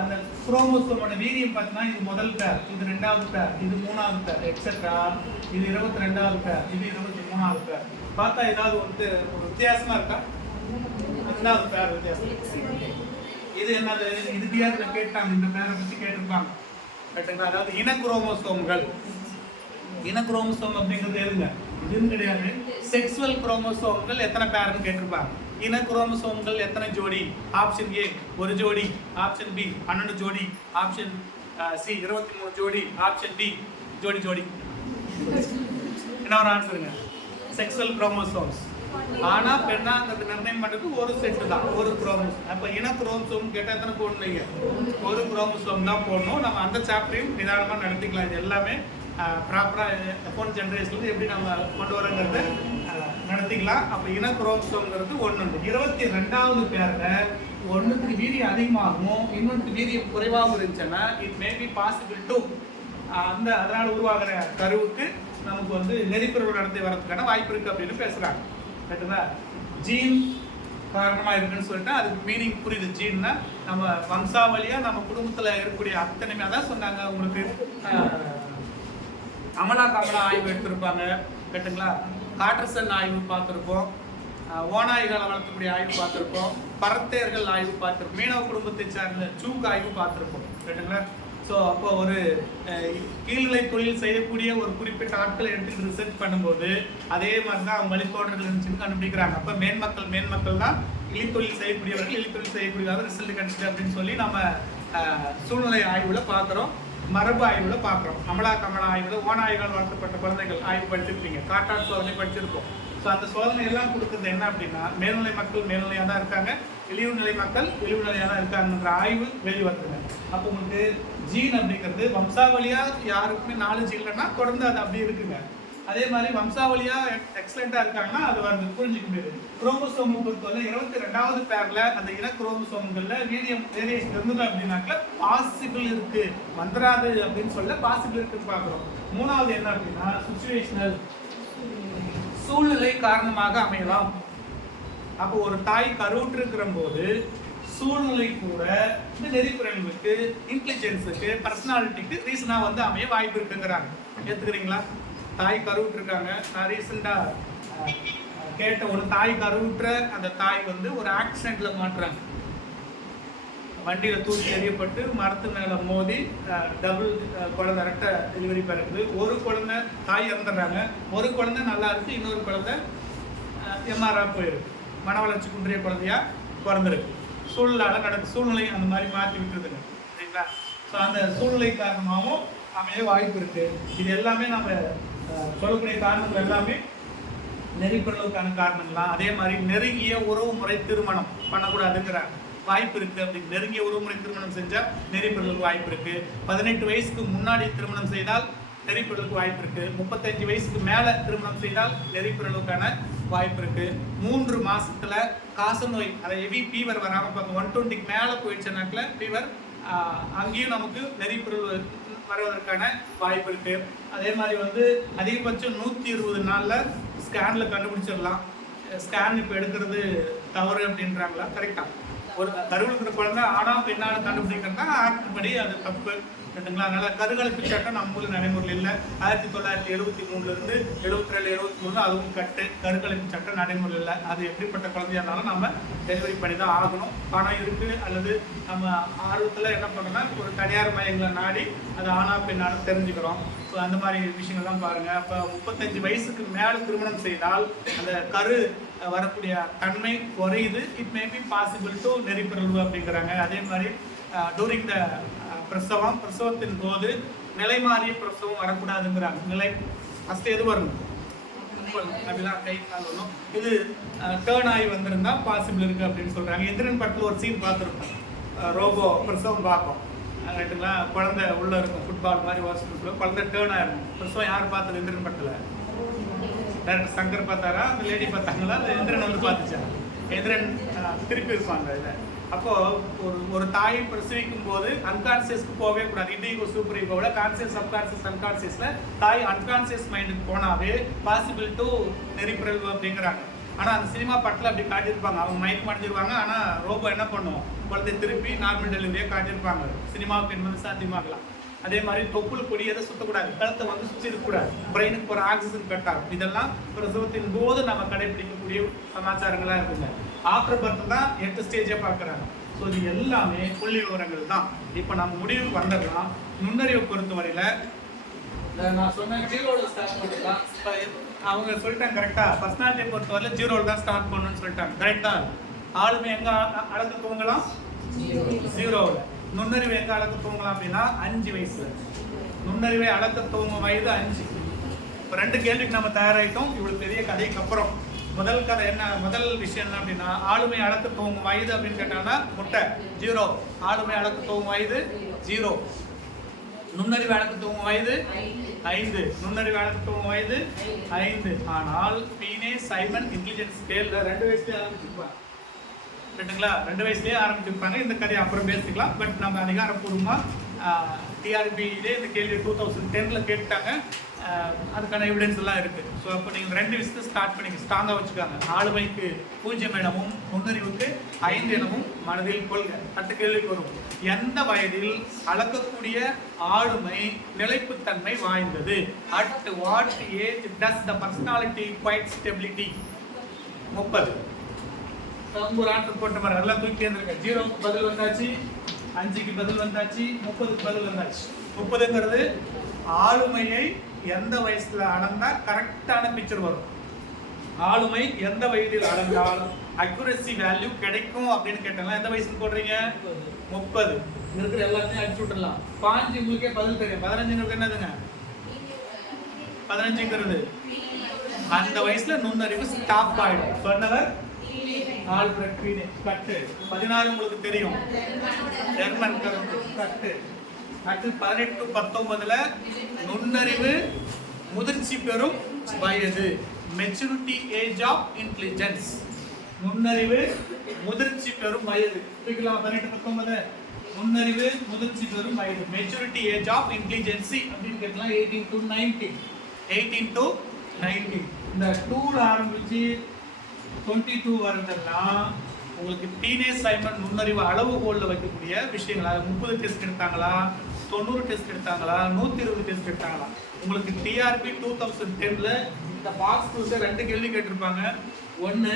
அந்த குரோமோசோமோட வீரியம் பார்த்தீங்கன்னா இது முதல் பேர், இது 2வது பேர், இது 3வது பேர், எக்ஸெட்ரா. இது 22வது பேர், இது 23வது பேர். பார்த்தா ஏதாவது வந்து ஒரு வித்தியாசமா இருக்கா? 2வது பேர் வித்தியாசம். இது என்னது? இது பியாதுல கேட்டாங்க, இந்த பேரை பத்தி கேட்டிருப்பாங்க. கேட்டுங்களா? அதாவது இன குரோமோசோம்கள். இன குரோமோசோம் அப்படிங்கிறது எதுங்க? இதுன்னு கிடையாது. செக்ஸுவல் குரோமோசோம்கள் எத்தனை பேர்னு கேட்டிருப்பாங்க. இன குரோமோசோம்கள் எத்தனை ஜோடி? ஆப்ஷன் ஏ 1 ஜோடி, ஆப்ஷன் பி 12 ஜோடி, ஆப்ஷன் சி 23 ஜோடி, ஆப்ஷன் டி ஜோடி ஜோடி. என்ன ஒரு ஆன்சருங்க? Sexual chromosomes. ஆனா பெண்ணாங்கிறது நிர்ணயம் பண்றது ஒரு செட்டு தான், ஒரு குரோமோசோம். அப்ப இன குரோமோசோம் கேட்டா எத்தனை போடணுங்க? ஒரு குரோமோசோம் தான் போடணும். நம்ம அந்த சாப்டரையும் நிதானமா நடத்திக்கலாம். இது எல்லாமே ப்ராப்பரா ஃபோன் ஜென்ரேஷன்ல எப்படி நம்ம கொண்டு வரங்கிறத நடத்திக்கலாம். அப்ப இன குரோமோசோம்ங்கிறது 1. 22வது பேர்ல ஒன்றுக்கு வீரியம் அதிகமாகவும் இன்னொன்று வீரியம் குறைவாகவும் இருந்துச்சுன்னா it may be possible to அதனால உருவாகிற கருவுக்கு நமக்கு வந்து நெறிப்பிறவு நடத்தி வரதுக்கான வாய்ப்பு இருக்கு அப்படின்னு பேசுறாங்க. கேட்டுங்களா? ஜீன் காரணமா இருக்குன்னு சொல்லிட்டு அதுக்கு மீனிங் புரியுது. ஜீன்னா நம்ம வம்சாவளியா நம்ம குடும்பத்துல இருக்கக்கூடிய அத்தனைமே. அதான் சொன்னாங்க உங்களுக்கு. அமலா கமலா ஆய்வு எடுத்திருப்பாங்க. கேட்டுங்களா? காட்டர்சன் ஆய்வு பார்த்துருப்போம், ஓநாய்களை வளர்த்தக்கூடிய ஆய்வு பார்த்துருப்போம், பரத்தேர்கள் ஆய்வு பார்த்துருப்போம், மீனவ குடும்பத்தை சார்ந்த சூக் ஆய்வு பார்த்துருப்போம். கேட்டுங்களா? ஸோ அப்போ ஒரு கீழ்நிலை தொழில் செய்யக்கூடிய ஒரு குறிப்பிட்ட ஆட்களை எடுத்துக்கிட்டு ரிசர்ச் பண்ணும்போது அதே மாதிரி தான் அவங்க வழித்தோன்றல் இருந்துச்சுன்னு கண்டுபிடிக்கிறாங்க. அப்போ மேன்மக்கள் தான் இழித்தொழில் செய்யக்கூடியவர்கள், இழித்தொழில் செய்யக்கூடியவர்கள் ரிசல்ட் கிடைச்சிது அப்படின்னு சொல்லி நம்ம சூழ்நிலை ஆய்வுல பார்க்குறோம், மரபு ஆய்வுல பார்க்குறோம். அமலா கமலா ஆய்வுல ஓநாய்கள் வளர்த்தப்பட்ட குழந்தைகள் ஆய்வு படிச்சிருப்பீங்க, காட்டான் சோதனை படிச்சிருப்போம். ஸோ அந்த சோதனை எல்லாம் கொடுக்குறது என்ன அப்படின்னா மேல்நிலை மக்கள் மேல்நிலையாக தான் இருக்காங்க, இழிவு நிலை மக்கள் இழிவு நிலையாக தான் இருக்காங்கன்ற ஆய்வு வெளிவருதுங்க. அப்போ உங்களுக்கு ஜீன் அப்படிங்கிறது வம்சாவளியா யாருக்குமே நாலேஜ் இல்லைன்னா தொடர்ந்து அது அப்படி இருக்குங்க. அதே மாதிரி வம்சாவளியா எக்ஸலண்டா இருக்காங்கன்னா அது வந்து புரிஞ்சுக்க முடியாது. குரோமோசோம் பொறுத்தவரை 22வது பேர்ல அந்த இன குரோமோசோம்கள்ல வேரியேஷன் இருந்தது அப்படின்னாக்க பாசிபிள் இருக்கு, வந்துராது அப்படின்னு சொல்ல பாசிபிள் இருக்குன்னு பாக்குறோம். 3வது என்ன அப்படின்னா சிச்சுவேஷனல், சூழ்நிலை காரணமாக அமையலாம். அப்போ ஒரு தாய் கருவுற்று இருக்கிற போது சூழ்நிலை கூட இந்த நெறிப்புறங்களுக்கு, இன்டெலிஜென்ஸுக்கு, பர்சனாலிட்டிக்கு ரீசனா வந்து அமைய வாய்ப்பு இருக்குங்கிறாங்க. ஏத்துக்கிறீங்களா? தாய் கருவுற்று இருக்காங்க. நான் ரீசெண்டா கேட்ட ஒரு தாய் கருவுற்ற அந்த தாய் வந்து ஒரு ஆக்சிடென்ட்ல மாட்டுறாங்க. வண்டியில் தூக்கி எறியப்பட்டு மரத்து மேலே மோதி டபுள் குழந்தை ரெட்டை டெலிவரி பிறகுது. ஒரு குழந்தை தாய் இறந்துடுறாங்க, ஒரு குழந்தை நல்லா இருக்குது, இன்னொரு குழந்தை எம்ஆராக போயிருக்கு, மன வளர்ச்சி குன்றிய குழந்தையா பிறந்திருக்கு. சூழ்நிலை அந்த மாதிரி மாற்றி விட்டுருதுங்க, சரிங்களா? ஸோ அந்த சூழ்நிலை காரணமாகவும் அமைய வாய்ப்பு இருக்குது. இது எல்லாமே நம்ம சொல்லக்கூடிய காரணங்கள் எல்லாமே நெறிப்பிரலுக்கான காரணங்களாம். அதே மாதிரி நெருங்கிய உறவு முறை திருமணம் பண்ணக்கூடாதுங்கிற வாய்ப்பு இருக்குது. அப்படி நெருங்கிய உறவு முறை திருமணம் செஞ்சால் நெறிப்பிரலுக்கு வாய்ப்பு இருக்குது. 18 வயசுக்கு முன்னாடி திருமணம் செய்தால் நெறிப்பிரலுக்கு வாய்ப்பு இருக்குது. 35 வயசுக்கு மேலே திருமணம் செய்தால் நெறிப்பிரலுக்கான வாய்ப்பு இருக்குது. 3 மாசத்துல காசநோய், அதை ஹெவி ஃபீவர் வராமல் பார்க்க 120க்கு மேலே போயிடுச்சுனாக்கில் ஃபீவர் அங்கேயும் நமக்கு நெறிப்பிரல் வருவதற்கான வாய்ப்பு இருக்கு. அதே மாதிரி அதிகபட்சம் 120 நாளில் ஸ்கேனில் கண்டுபிடிச்சிடலாம். ஸ்கேன் இப்போ எடுக்கிறது தவறு அப்படின்றாங்களா? கரெக்டாக ஒரு கருவில் இருக்கிற குழந்தை ஆனா பெண்ணாலும் கண்டுபிடிக்கிறதா ஆக்ட் படி அது தப்பு, சரிங்களா? அதனால் கருகலைப்பு சட்டம் நம்ம ஊரில் நடைமுறையில் இல்லை. 1973 72 73 அதுவும் கட்டு. கருகலைப்பு சட்டம் நடைமுறையில் இல்லை. அது எப்படிப்பட்ட குழந்தையா இருந்தாலும் நம்ம டெலிவரி பண்ணி தான் ஆகணும். பணம் இருக்குது அல்லது நம்ம ஆர்வத்தில் என்ன பண்ணுறோம்னா ஒரு தனியார் மையங்களை நாடி அது ஆனா பெண்ணாலும் தெரிஞ்சுக்கிறோம். ஸோ அந்த மாதிரி விஷயங்கள்லாம் பாருங்கள். அப்போ 35 வயசுக்கு மேலே திருமணம் செய்தால் அந்த கரு வரக்கூடிய தன்மை குறையுது. It may be possible to நெறிப்பிரல்வு அப்படிங்கிறாங்க. அதே மாதிரி டூரிங் த பிரசவத்தின் போது நிலை மாறிய பிரசவம் வரக்கூடாதுங்கிறாங்க. நிலை ஃபஸ்ட்டு எது வரணும்? அப்படிலாம் கை கால் வரணும். இது டேர்ன் ஆகி வந்திருந்தா பாசிபிள் இருக்குது அப்படின்னு சொல்கிறாங்க. எந்திரன் படத்தில் ஒரு சீன் பார்த்துருக்கோம், ரோபோ பிரசவம் பார்ப்போம், ரைட்டுங்களா? குழந்தை உள்ளே இருக்கும், ஃபுட்பால் மாதிரி வாசிப்பில் குழந்தை டேர்ன் ஆகிருக்கும். பிரசவம் யார் பார்த்தது எந்திரன் படத்தில்? டேரக்டர் சங்கர் பார்த்தாரா, அந்த லேடி பார்த்தாங்களா, அந்த எந்திரன் பார்த்துச்சா? எந்திரன் திருப்பி இருப்பாங்க இதில். அப்போது ஒரு தாயை பிரசவிக்கும் போது அன்கான்சியஸ்க்கு போகவே கூடாது. இண்டிகோ சூப்பர் ஈகோவில் கான்சியஸ், சப்கான்சியஸ், அன்கான்சியஸில் தாய் அன்கான்சியஸ் மைண்டுக்கு போனாவே பாசிபிள் டு நெறிப்பிரல்வு அப்படிங்கிறாங்க. ஆனால் அந்த சினிமா படத்தில் அப்படி காட்டியிருப்பாங்க. அவங்க மயக்கம் அடைஞ்சிருவாங்க, ஆனால் ரோபோ என்ன பண்ணுவோம், குழந்தை திருப்பி நார்மல் டெலிவரியாக காட்டியிருப்பாங்க. சினிமாவுக்கு என்பது சாத்தியமாகலாம். அதே மாதிரி தொப்புள் கொடி எதை சுற்றக்கூடாது, கழுத்தை சுற்றி இருக்கக்கூடாது, பிரெயினுக்கு போகிற ஆக்சிஜன் கட் ஆகும். இதெல்லாம் பிரசவத்தின் போது நம்ம கடைபிடிக்கக்கூடிய சமாச்சாரங்களாக இருக்குங்க. ஆஃப்டர் பர்த் தான் 8 ஸ்டேஜை பார்க்குறாங்க. ஸோ இது எல்லாமே புள்ளி விவரங்கள் தான். இப்போ நம்ம முடிவுக்கு வந்துடலாம். நுண்ணறிவை பொறுத்தவரையில் நான் சொன்ன 0வில் ஸ்டார்ட் பண்ணிடலாம். அவங்க சொல்லிட்டாங்க கரெக்டாக. பர்சனாலிட்டியை பொறுத்தவரையில் 0வில் தான் ஸ்டார்ட் பண்ணணும்னு சொல்லிட்டாங்க. கரெக்டாக ஆளுமை எங்கே அளக்க துவங்கலாம்? 0வில். நுண்ணறிவை எங்கே அளக்க துவங்கலாம் அப்படின்னா 5 வயசுல. நுண்ணறிவை அளக்க துவங்கும் வயது 5. இப்போ 2 கேள்விக்கு நம்ம தயாராகிட்டோம். இவ்வளோ பெரிய கதைக்கு அப்புறம் முதல் கதை என்ன, முதல் விஷயம் என்ன அப்படின்னா ஆளுமை அளக்க துவங்கும் வயது அப்படின்னு கேட்டாங்கன்னா முட்டை 0. ஆளுமை அளக்க துவங்கும் வயது 0. நுண்ணறிவு அளக்க துவங்கும் வயது 5. நுண்ணறிவு அளக்க துவங்கும் வயது 5. ஆனால் பீனே சைமன் இன்டெலிஜென்ஸ் ஸ்கேல்ல 2 வயசுலேயே ஆரம்பிச்சிருப்பாங்க, ரைட்டுங்களா? 2 வயசுலேயே ஆரம்பிச்சிருப்பாங்க. இந்த கதையை அப்புறம் பேசிக்கலாம். பட் நம்ம அதிகாரப்பூர்வமாக டிஆர்பியிலே இந்த கேள்வி 2010ல் கேட்டாங்க. அதுக்கான எவிடன்ஸ் எல்லாம் இருக்குது. ஸோ அப்போ நீங்கள் 2 விஷயத்தை ஸ்டார்ட் பண்ணி ஸ்ட்ராங்காக வச்சுக்காங்க. ஆளுமைக்கு 0 எனவும் நுண்ணறிவுக்கு 5 எனவும் மனதில் கொள்க. அடுத்த கேள்விக்கு வரும். எந்த வயதில் அளக்கக்கூடிய ஆளுமை நிலைப்புத்தன்மை வாய்ந்தது? At what age does the personality quite stability? 30. ஒரு ஆன்சர் போட்ட மாதிரி எல்லாம் தூக்கி இருந்திருக்க. 0க்கு பதில் வந்தாச்சு, 5க்கு பதில் வந்தாச்சு, 30க்கு பதில் வந்தாச்சு. 30ங்கிறது ஆளுமையை எந்த வயசுல அளந்தா கரெக்டான பிக்சர் வரும். ஆளுமை எந்த வயதில் அளந்தால் அக்யூரசி வேல்யூ கிடைக்கும் அப்படின்னு கேட்டாங்க. எந்த வயசுக்கு போடுறீங்க? 30. இருக்கிற எல்லாத்தையும் அடிச்சு விட்டுடலாம். 5 உங்களுக்கே பதில் தெரியும். 15ங்கிறது என்னதுங்க? 15ங்கிறது அந்த வயசுல நுண்ணறிவு ஸ்டாப் ஆயிடும். சொன்னவர் ஆல்பிரட் பீனே. கட்டு. 16 உங்களுக்கு தெரியும், ஜெர்மன் கட்டு. அடுத்து 18 to 19ல நுண்ணறிவு முதிர்ச்சி பெறும் வயது, மெச்சூரிட்டி ஏஜ் ஆஃப் இன்டெலிஜென்ஸ். நுண்ணறிவு முதிர்ச்சி பெறும் வயது. 18 19 நுண்ணறிவு முதிர்ச்சி பெறும் வயது, மெச்சூரிட்டி ஏஜ் ஆஃப் இன்டெலிஜென்சி அப்படின்னு கேட்கலாம். 18 to 19. 18 to 19. இந்த 2ல ஆரம்பிச்சு 22 வருதுலாம் உங்களுக்கு டீனேஜ் சைமன் நுண்ணறிவு அளவுகோலில் வைக்கக்கூடிய விஷயங்களா? 30 டெஸ்ட் எடுத்தாங்களா, 90 டெஸ்ட் எடுத்தாங்களா, 120 டெஸ்ட் எடுத்தாங்களா? உங்களுக்கு டிஆர்பி 2010ல் இந்த பாக்ஸ் 2 கேள்வி கேட்டிருப்பாங்க. 1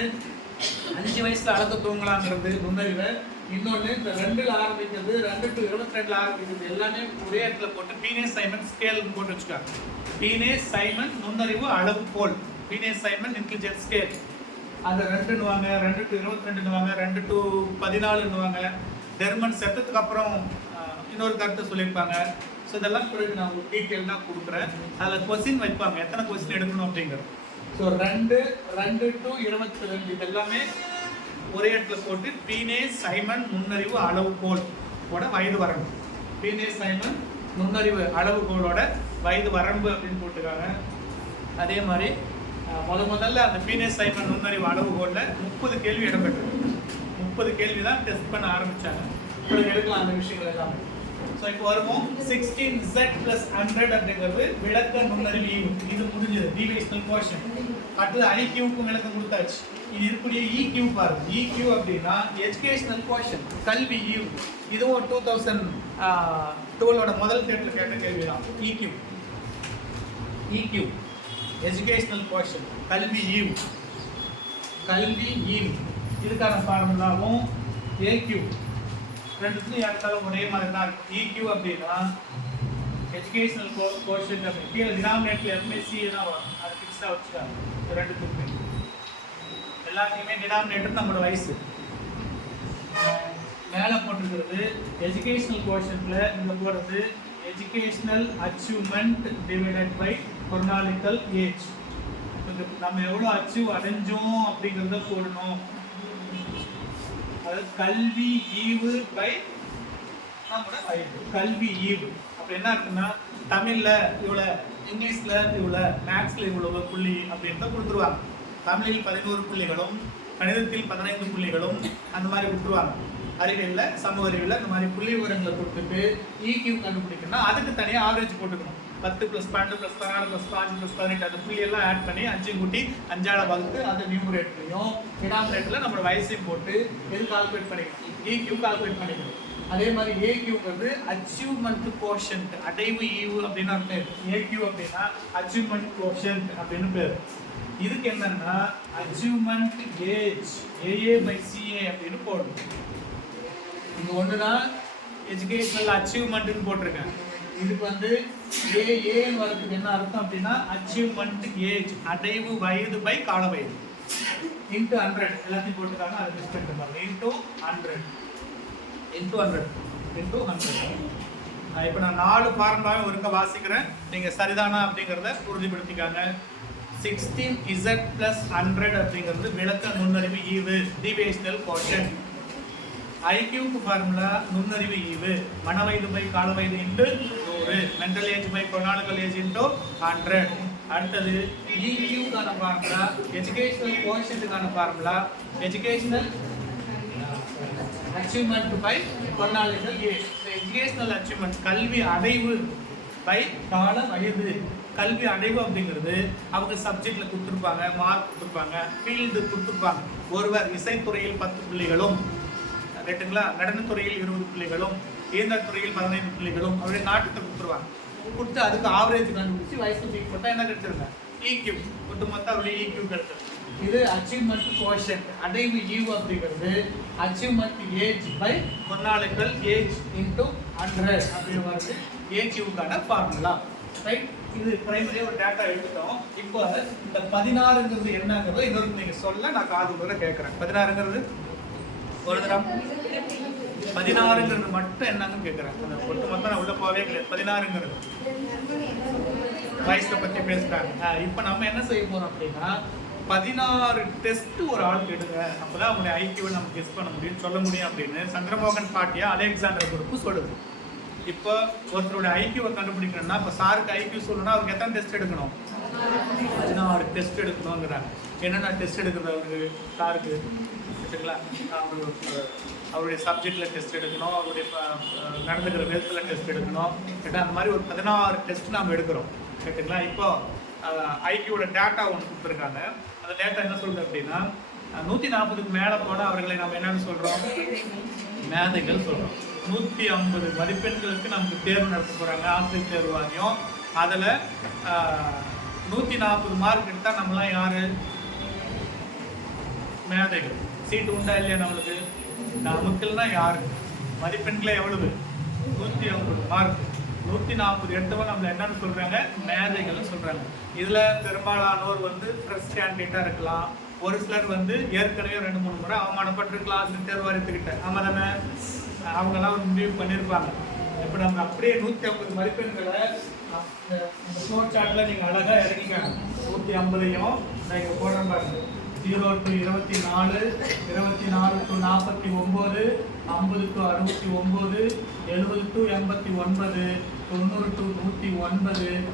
5 வயசுல அளக்க தூங்கலாங்கிறது நுண்ணறிவு. இன்னொன்று இந்த 2ல் ஆரம்பிக்கிறது, 2 to 22ல் ஆரம்பிக்கிறது எல்லாமே ஒரே இடத்துல போட்டு பீனே சைமன் ஸ்கேல் போட்டு வச்சுக்காங்க. பீனே சைமன் நுண்ணறிவு அளவுகோல், பீனே சைமன் இன்டெலிஜென்ஸ் ஸ்கேல். அந்த 2ன்னுவாங்க, 2 to 22ன்னுவாங்க, 2 to 14ன்னுவாங்க. டெர்மன் செத்ததுக்கு அப்புறம் இன்னொரு கருத்தை சொல்லியிருப்பாங்க. ஸோ இதெல்லாம் பிறகு நான் உங்களுக்கு டீட்டெயிலாக கொடுக்குறேன். அதில் கொஸ்டின் வைப்பாங்க, எத்தனை கொஸ்டின் எடுக்கணும் அப்படிங்கிறது. ஸோ 2 to 22 இது எல்லாமே ஒரே இடத்துல போட்டு பீனே சைமன் நுண்ணறிவு அளவுகோல் வயது வரம்பு, பீனே சைமன் நுண்ணறிவு அளவுகோலோட வயது வரம்பு அப்படின்னு போட்டுருக்காங்க. அதே மாதிரி முதல்ல அந்த பீனே சைமன் நுண்ணறிவு அளவுகோலில் 30 கேள்வி இடம்பெற்றது. 30 கேள்வி தான் டெஸ்ட் பண்ண ஆரம்பிச்சாங்க. இப்போ எடுக்கலாம் அந்த விஷயங்கள் எல்லாமே. ஸோ இப்போ வருவோம் 16Z + 100 அப்படிங்கிறது விளக்க நுண்ணறிவு ஈவு. இது முடிஞ்சது டிவிஷனல் கோஷன். அடுத்தது ஐக்யூக்கும் விளக்கம் கொடுத்தாச்சு. இது இருக்கக்கூடிய EQ பாருங்க. EQ அப்படின்னா எஜுகேஷனல் கோஷன், கல்வி ஈவு. இதுவும் 2012 முதல் தேர்வில் கேட்ட கேள்வி தான். EQ எஜுகேஷனல் கோஷன், கல்வி ஈவு. கல்வி ஈவு இதுக்கான ஃபார்முலாவும் AQ ரெண்டுத்துலையும் ஏற்றாலும் ஒரே மாதிரி தான் இருக்கும். EQ அப்படின்னா எஜுகேஷனல் கோஷன் அப்படின்னு கீழே டினாமினேட்டர் MSC தான் வரும். அது ஃபிக்ஸாக வச்சுக்காங்க. ரெண்டுத்துக்குமே எல்லாத்தையுமே டினாமினேட்டர் நம்மளோட வயசு. மேலே போட்டிருக்கிறது எஜுகேஷனல் கோஷன்ல இங்கே போடுறது educational achievement divided by chronological age. நம்ம எவ்வளோ அச்சீவ் அடைஞ்சோம் அப்படிங்கிறத போடணும். அதாவது கல்வி ஈவு பை நம்மளோட வயது. கல்வி ஈவு அப்போ என்ன இருக்குன்னா தமிழில் இவ்வளோ, இங்கிலீஷில் இவ்வளோ, மேக்ஸில் இவ்வளோ புள்ளி அப்படின்னு தான் கொடுத்துருவாங்க. தமிழில் 11 புள்ளிகளும், கணிதத்தில் 15 புள்ளிகளும் அந்த மாதிரி கொடுத்துருவாங்க. அறிவியலில், சமூக அறிவியலில் இந்த மாதிரி புள்ளி விவரங்களை கொடுத்துட்டு EQ கண்டுபிடிக்கணும்னா அதுக்கு தனியாக ஆவரேஜ் போட்டுக்கணும். 10 + 12 + 16 + 5 + 18 அந்த புள்ளியெல்லாம் ஆட் பண்ணி 5 கூட்டி 5ஆல் வகுத்து அந்த நியூமரேட்டரையும் டினாமினேட்டரில் நம்மளோட வயசையும் போட்டு எது கால்குலேட் பண்ணிக்கணும், EQ கால்குலேட் பண்ணிக்கணும். அதே மாதிரி AQங்கிறது அச்சீவ்மெண்ட் கோஷன்ட், அடைவு ஈவு அப்படின்னு பேர். AQ அப்படின்னா அச்சீவ்மெண்ட் கோஷன்ட் அப்படின்னு பேர். இதுக்கு என்னன்னா அச்சீவ்மெண்ட் ஏஜ் AA/CA அப்படின்னு போடணும். இங்க ஒண்ணுதான் எஜுகேஷனல் அச்சீவ்மெண்ட்னு போட்டிருக்கேன். இதுக்கு வந்து AA வரதுக்கு என்ன அர்த்தம் அப்படின்னா அச்சீவ்மெண்ட் ஏஜ், அடைவு வயது பை கால வயது இன்ட்டு 100 எல்லாத்தையும் போட்டுருக்காங்க. அதை மிஸ் பண்ணிட்டு இன்ட்டு 100. இப்போ நான் 4 ஃபார்முலாவும் ஒருக்க வாசிக்கிறேன், நீங்கள் சரிதானா அப்படிங்கிறத உறுதிப்படுத்திக்காங்க. 16Z + 100 அப்படிங்கிறது விளக்க நுண்ணறிவு ஈவு, டிவிஷனல் கோஷன். ஐக்யூக்கு ஃபார்முலா நுண்ணறிவு ஈவு, மன வயது பை கால வயது into 100, mental age by chronological age into 100. அடுத்தது EQக்கான ஃபார்முலா, எஜுகேஷனல் கோஷன்ட்டுக்கான formula educational achievement by chronological age. Educational achievement கல்வி அடைவு பை கால வயது. கல்வி அடைவு அப்படிங்கிறது அவங்க சப்ஜெக்ட்ல கொடுத்துருப்பாங்க, மார்க் கொடுத்துருப்பாங்க, ஃபீல்டு கொடுத்துருப்பாங்க. ஒருவர் இசைத்துறையில் 10 புள்ளிகளும், ரைட்டுங்களா, நடனத்துறையில் 20 புள்ளிகளும், இயந்திரத்துறையில் 15 புள்ளிகளும் அப்படியே நாட்டத்தை கொடுத்துருவாங்க. கொடுத்து அதுக்கு ஆவரேஜ் கண்டுபிடிச்சி வயசு தூக்கி போட்டால் என்ன கிடைச்சிருங்க, EQ ஒட்டு மொத்தம் அப்படியே EQ கிடைச்சிருக்கு. இது அச்சீவ்மெண்ட் கோஷன்ட், அடைவு ஈவு அப்படிங்கிறது achievement age by chronological age into 100 அப்படின்னு வருது AQக்கான ஃபார்முலா. ரைட், இது பிரைமரியாக ஒரு டேட்டா எடுத்துட்டோம். இப்போ இந்த 16ங்கிறது என்னங்கிறது இன்னொரு நீங்கள் சொல்ல நான் காது கூட கேட்குறேன். 16ங்கிறது ஒரு தரம் 16ங்கிறது மட்டும் என்னன்னு கேட்குறேன். அந்த ஒட்டு மொத்தம் நான் உள்ள போகவே கிடையாது. 16ங்கிறது வயசை பற்றி பேசுகிறாங்க. இப்போ நம்ம என்ன செய்ய போகிறோம் அப்படின்னா 16 டெஸ்ட் ஒரு ஆளுக்கு எடுங்க, அப்போதான் அவங்களுடைய ஐக்கியூவை நம்ம கெஸ் பண்ண முடியும்னு சொல்ல முடியும் அப்படின்னு சந்திரமோகன் பாட்டியா அலெக்சாண்டர் குரூப்பு சொல்லுது. இப்போ ஒருத்தருடைய ஐக்கியூவை கண்டுபிடிக்கணும்னா இப்போ சாருக்கு ஐக்கியூ சொல்லணும்னா அவருக்கு எத்தனை டெஸ்ட் எடுக்கணும், 16 டெஸ்ட் எடுக்கணுங்கிறாங்க. என்னென்ன டெஸ்ட் எடுக்கிறது அவருக்கு சாருக்கு சரிங்களா, அவருடைய சப்ஜெக்டில் டெஸ்ட் எடுக்கணும், அவருடைய நடந்துக்கிற விதத்தில் டெஸ்ட் எடுக்கணும். கேட்டால் அந்த மாதிரி ஒரு 16 டெஸ்ட் நாம் எடுக்கிறோம். கேட்டுங்களா. இப்போ ஐக்கியோட டேட்டா ஒன்று கொடுத்துருக்காங்க. அந்த டேட்டா என்ன சொல்கிறது அப்படின்னா 140க்கு மேலே போனால் அவர்களை நம்ம என்னென்னு சொல்கிறோம், மேதைகள் சொல்கிறோம். 150 மதிப்பெண்களுக்கு நமக்கு தேர்வு நடத்த போகிறாங்க, ஆசிரியர் தேர்வு வாங்கியும். அதில் 140 மார்க் எடுத்தால் நம்மளாம் யார், மேதைகள். சீட்டு உண்டா இல்லையா நம்மளுக்கு? நமக்குன்னா யாரு? மதிப்பெண்களே எவ்வளவு? 150 மார்க். 140 எடுத்தவங்க நம்மள என்னன்னு சொல்றாங்க? மேதைகள்னு சொல்றாங்க. இதுல பெரும்பாலானோர் வந்து ஃப்ரெஷ் கேண்டிடேட்டா இருக்கலாம். ஒரு சிலர் வந்து ஏற்கனவே 2-3 முறை அவமானப்பட்டிருக்கலாம் அந்த தேர்வு வாரியத்துக்கிட்ட. ஆமா தானே? அவங்கெல்லாம் ஒரு முடிவு பண்ணியிருப்பாங்க. இப்போ நம்ம அப்படியே 150 மதிப்பெண்களை இந்த ஃப்ளோ சார்ட்ல நீங்க அழகா இறங்கிக்காங்க. 150ஐயும் இங்க போடுற பாருங்க. 0 to 24, 24 to 49, 50 to 69, 70 to 89, 90 to 109, 110 to 119,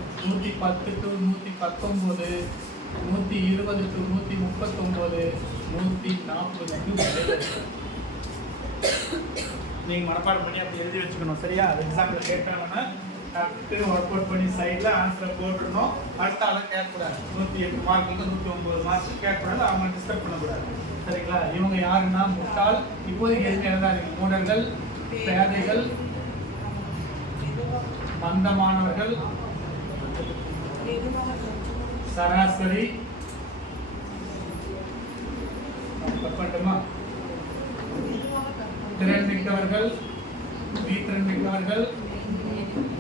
120 to 139, 140 நீங்க மனப்பாடம் பண்ணி அப்படி எழுதி வச்சுக்கணும். சரியா? எக்ஸாம்பிள் கேட்டாங்கன்னா ஒர்க் அவுட் பண்ணி சைடில் ஆன்சரை போட்டுடணும். அடுத்த ஆளை கேட்கக்கூடாது. 108 மார்க்குக்கு 109 மார்க் கேட்கக்கூடாது. அவங்க டிஸ்டர்ப் பண்ணக்கூடாது. சரிங்களா? இவங்க யாருன்னா முட்டாள். இப்போதைக்கு எதுவுமே எழுதாதீங்க. மூடர்கள், பேதைகள், மந்தமானவர்கள், சராசரி, திறன் மிக்கவர்கள், வீட்டிறன் மிக்கவர்கள்,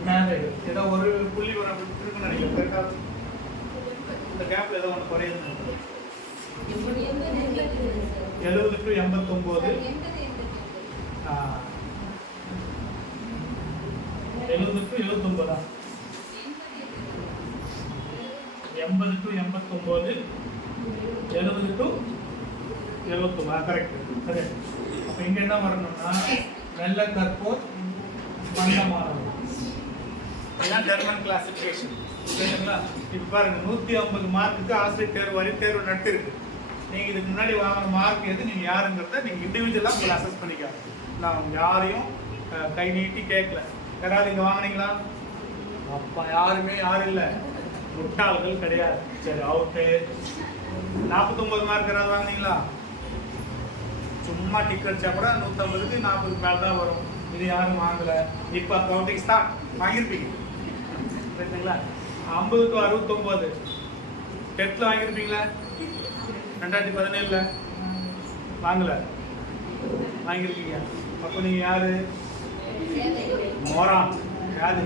மேதைகள். ஏதோ ஒரு புள்ளி வர இருக்குன்னு நினைக்கிறேன். இந்த கேப்ல ஏதோ ஒன்று குறையுது. 70 to 89, 70 to 79, 80 to 89, 70 to 79. Correct. சரி, அப்போ இங்க என்ன வரணும்னா நல்ல கற்போர், மந்தமானவர். இதுதான் ஜெர்மன் கிளாசிஃபிகேஷன். சரிங்களா? இப்போ பாருங்க, 150 மார்க்குக்கு ஆசிரியர் தேர்வு வரை தேர்வு நடத்திருக்கு. நீங்கள் இதுக்கு முன்னாடி வாங்கின மார்க் எது, நீங்கள் யாருங்கிறத நீங்கள் இண்டிவிஜுவலாக உங்களை அசஸ் பண்ணிக்கலாம். நான் யாரையும் கை நீட்டி கேட்கல. யாராவது இங்கே வாங்கினீங்களா? அப்பா யாரும் இல்லை. முட்டாள்கள் கிடையாது. சரி, அவுட்டு. 49 மார்க் யாராவது வாங்கினீங்களா? சும்மா டிக் அடிச்சா கூட 150க்கு 40 மேலே தான் வரும். இது யாரும் வாங்கல. இப்போ கவுண்டிங் ஸ்டார்ட். வாங்கியிருப்பீங்க. சரிங்களா? 50 to 69 10th வாங்கியிருப்பீங்களா? 2017 வாங்கல, வாங்கியிருக்கீங்க. அப்போ நீங்க யாரு? மோரான். யாரு?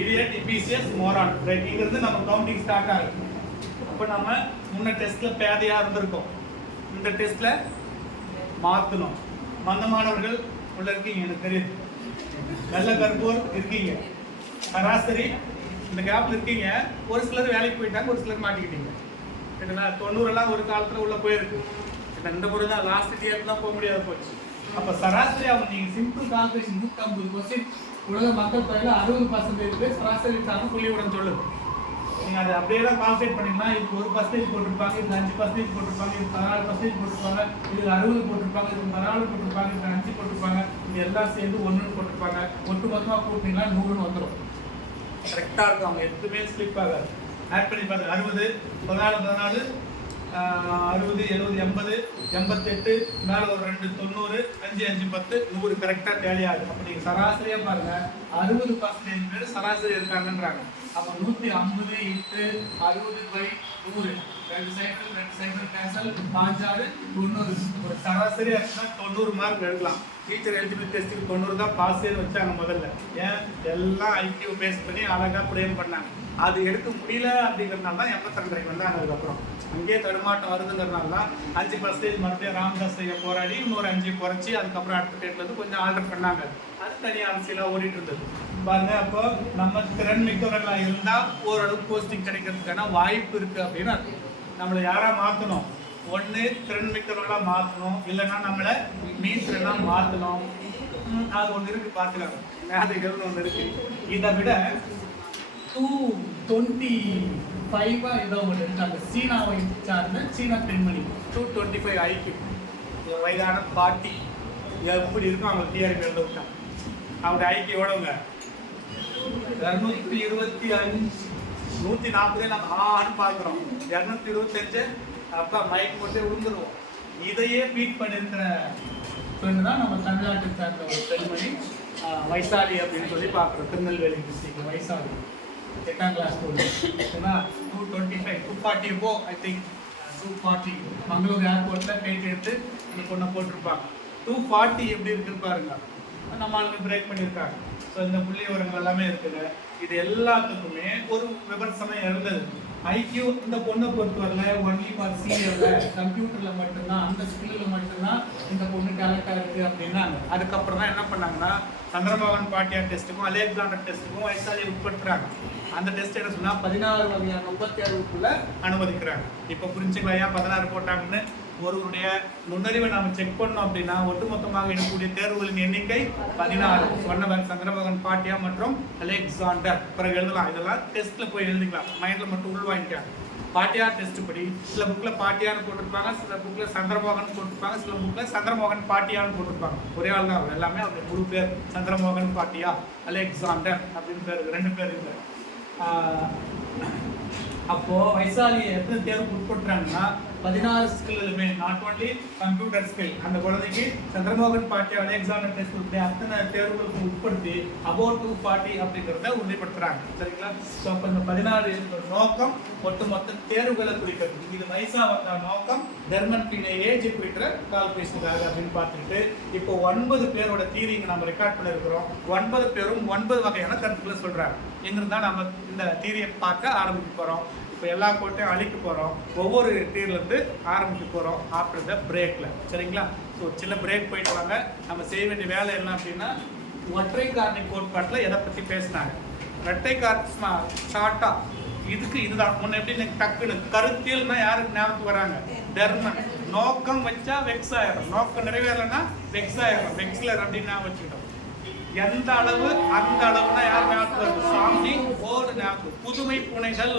இடியட், இபிசிஎஸ், மோரான். ரைட்டிங்கிறது நம்ம கவுண்டிங் ஸ்டார்ட் ஆகுது. அப்போ நம்ம முன்ன டெஸ்ட்ல பேதையா இருந்திருக்கோம். இந்த டெஸ்ட்ல மாற்றணும். மந்தமானவர்கள் உள்ள இருக்கீங்க, எனக்கு தெரியுது. நல்ல கற்போர் இருக்கீங்க. சராசரி இந்த கேப்ல இருக்கீங்க. ஒரு சிலர் வேலைக்கு போயிட்டாங்க, ஒரு சிலர் மாட்டிக்கிட்டீங்க. சரிங்களா? 90 ஒரு காலத்துல உள்ள போயிருக்கு. இந்த முறை தான் லாஸ்ட் இயர் தான் போக முடியாது போச்சு. அப்ப சராசரி அவங்க நீங்க சிம்பிள் கால்குலேஷன் 150 கொஸ்டின் உலக மக்கள் தொகையில 60% பேர் சராசரி இருக்காங்க புள்ளிவிவரம் சொல்லுது. நீங்க அதை அப்படியே தான் கால்குலேட் பண்ணீங்கன்னா இதுக்கு 1% போட்டிருப்பாங்க, இதுக்கு 5% போட்டிருப்பாங்க, இதுக்கு 14% போட்டிருப்பாங்க, இதுக்கு 60 போட்டிருப்பாங்க, இதுக்கு 14 போட்டிருப்பாங்க, இதுக்கு 5 போட்டிருப்பாங்க, இது எல்லாம் சேர்ந்து 1 போட்டிருப்பாங்க. ஒட்டுமொத்தமா கூட்டினீங்கன்னா 100 வந்துடும். கரெக்டா இருக்கும். அவங்க எதுவுமே ஸ்லிப் ஆகாது. ஆட் பண்ணி பாருங்க. 60, 14, 60, 70, 80, 88, மேலே ஒரு 2 90, 5, 5, 10, 100 கரெக்டாக டேலி ஆகுது. அப்போ நீங்கள் சராசரியாக பாருங்க, 60% பேர் சராசரி இருக்காங்கன்றாங்க. அப்போ 150 இன்ட்டு 60/100, 2 சைக்கிள் கேன்சல், 5, 6, 90. ஒரு சராசரி ஆச்சுன்னா 90 மார்க் எடுக்கலாம். டீச்சர் எலிஜிபிலிட்டி டெஸ்ட்டுக்கு 90 தான் பாஸ்ன்னு வச்சாங்க முதல்ல. ஏன்? எல்லாம் ஐக்கியூ பேஸ் பண்ணி அழகாக ப்ரேம் பண்ணாங்க. அது எடுக்க முடியல அப்படிங்கிறதுனால தான் 82 வந்தாங்க. அதுக்கப்புறம் அங்கேயே தடுமாட்டம் வருதுங்கிறதுனால தான் 5% மறுபடியும் ராமதாஸ் ஐயா போராடி இன்னொரு 5 குறைச்சி அதுக்கப்புறம் அடுத்த டேட்ல இருந்து கொஞ்சம் ஆர்டர் பண்ணாங்க. அது தனியாக அரசியலாக ஓடிட்டு இருந்தது பாருங்க. அப்போ நம்ம திறன் மிக்கவர்களாக இருந்தால் ஓரளவு போஸ்டிங் கிடைக்கிறதுக்கான வாய்ப்பு இருக்கு அப்படின்னு நம்மளை யாரா மாற்றணும்? ஒன்று திறன் மிக்கவர்களாக மாற்றணும், இல்லைன்னா நம்மளை மீன் திறனாக மாற்றணும். அது ஒன்று இருக்கு, பார்த்துக்காங்க. மேதைகள்னு ஒன்று இருக்கு. இதை விட 225 ஏதோ ஒன்று இருக்காங்க. சீனாவை சார்ந்த சீனா பெண்மணி 225 ஐக்கியூ. வயதான பாட்டி எப்படி இருக்கும் அவங்க டிஆர்பி எழுத விட்டாங்க. அவங்க ஐக்கியூ எவ்வளவுங்க? 225. 140 நம்ம ஆன்னு பார்க்குறோம். 225 அப்போ மைக் போட்டு விழுந்துருவோம். இதையே பீட் பண்ணியிருக்கிற பெண்ணு தான் நம்ம தமிழ்நாட்டை சார்ந்த ஒரு பெண்மணி வைசாலி அப்படின்னு சொல்லி பார்க்குறோம். Tirunelveli district Vaishali 8th class school. 225 240 I think 240 Mangalore ஏர்போர்ட்ல கைட்டு எடுத்து அந்த பொண்ணை போட்டிருப்பாங்க. 240 எப்படி இருக்குன்னு பாருங்க. நம்ம ஆளுங்க பிரேக் பண்ணியிருக்காங்க. ஸோ இந்த புள்ளி விவரங்கள் எல்லாமே இருக்குங்க. இது எல்லாத்துக்குமே ஒரு விமர்சனம் இருந்தது. ஐக்யூ இந்த பொண்ணை பொறுத்தவரையில ஒன்லி ஃபார் சீரியல்ல கம்ப்யூட்டர்ல மட்டும்தான், அந்த ஸ்கில்ல மட்டும்தான் இந்த பொண்ணு டேலண்டா இருக்கு அப்படின்னாங்க. அதுக்கப்புறம் தான் என்ன பண்ணாங்கன்னா சந்திரமோகன் பாட்டியா டெஸ்ட்டுக்கும் அலெக்சாண்டர் டெஸ்ட்டுக்கும் வைசாலியை உட்படுத்துறாங்க. அந்த டெஸ்ட் என்ன சொன்னா 16 வகையான 36க்குள்ள அனுமதிக்கிறாங்க. இப்போ புரிஞ்சுங்களா ஏன் 16 போட்டாங்கன்னு? ஒருவருடைய நுண்ணறிவை நாம செக் பண்ணோம் அப்படின்னா ஒட்டுமொத்தமாக எடுக்கக்கூடிய தேர்வுகளின் எண்ணிக்கை 16. சொன்னவர் சந்திரமோகன் பாட்டியா மற்றும் அலெக்சாண்டர். பிறகு எழுதலாம், இதெல்லாம் டெஸ்ட்ல போய் எழுதிக்கலாம், மைண்ட்ல மட்டும் உள்வாங்கிட்டாங்க. பாட்டியா டெஸ்ட் படி சில புக்ல பாட்டியான்னு போட்டிருப்பாங்க, சில புக்ல சந்திரமோகன் போட்டிருப்பாங்க, சில புக்ல சந்திரமோகன் பாட்டியான்னு போட்டிருப்பாங்க. ஒரே ஆள் தான் எல்லாமே, அவருடைய முழு பேர் சந்திரமோகன் பாட்டியா அலெக்சாண்டர் அப்படின்னு பேர், 2 பேர் இல்லை. அப்போ வைசாலியை எத்தனை தேர்வுக்கு உட்படுறாங்கன்னா 16 ஸ்கில்லுமே, நாட் ஓன்லி கம்ப்யூட்டர் ஸ்கில். அந்த குழந்தைக்கு சந்திரமோகன் பாட்டியா அலெக்சாண்டர் டெஸ்ட் உட்பட அத்தனை தேர்வுகளுக்கு உட்படுத்தி அபோவ் 240 அப்படிங்கிறத உறுதிப்படுத்துறாங்க. சரிங்களா? ஸோ அப்போ இந்த 16 நோக்கம் ஒட்டுமொத்த தேர்வுகளை குறிக்கிறது. இது வயசா வந்த நோக்கம் டெர்மன் ஏஜ் குறிக்கிற கால்குலேஷனுக்காக அப்படின்னு பார்த்துட்டு இப்போ 9 பேரோட தீரிங்க நம்ம ரெக்கார்ட் பண்ணிருக்கிறோம். 9 பேரும் 9 வகையான கருத்துக்களை சொல்றாங்க. எங்கிருந்தா நம்ம இந்த தீரியை பார்க்க ஆரம்பிக்க போறோம். இப்போ எல்லா கோட்டையும் அழிக்க போகிறோம். ஒவ்வொரு டீர்லேருந்து ஆரம்பிக்க போகிறோம் ஆஃப்டர் த பிரேக்கில். சரிங்களா? ஸோ சின்ன பிரேக் போயிட்டு வாங்க. நம்ம செய்ய வேண்டிய வேலை என்ன அப்படின்னா, ஒற்றை காரணி கோட்பாட்டில் எதை பற்றி பேசினாங்க, இரட்டை காரணி ஷார்ட்டாக இதுக்கு இதுதான் முன்ன எப்படி டக்குன்னு கருத்தியல்னா யாருக்கு ஞாபகத்துக்கு வராங்க? டெர்மன். நோக்கம் வச்சா வெக்ஸ் ஆயிடும், நோக்கம் நிறைவேறலைன்னா வெக்ஸ் ஆயிடும், வெக்ஸ்லர் அப்படின்னு ஞாபகம் வச்சுக்கிட்டோம். எந்த அளவு அந்த அளவுனா யார் ஞாபகத்துக்கு வருது? சாம்திங் ஓடு ஞாபகம். புதுமை புனைகள்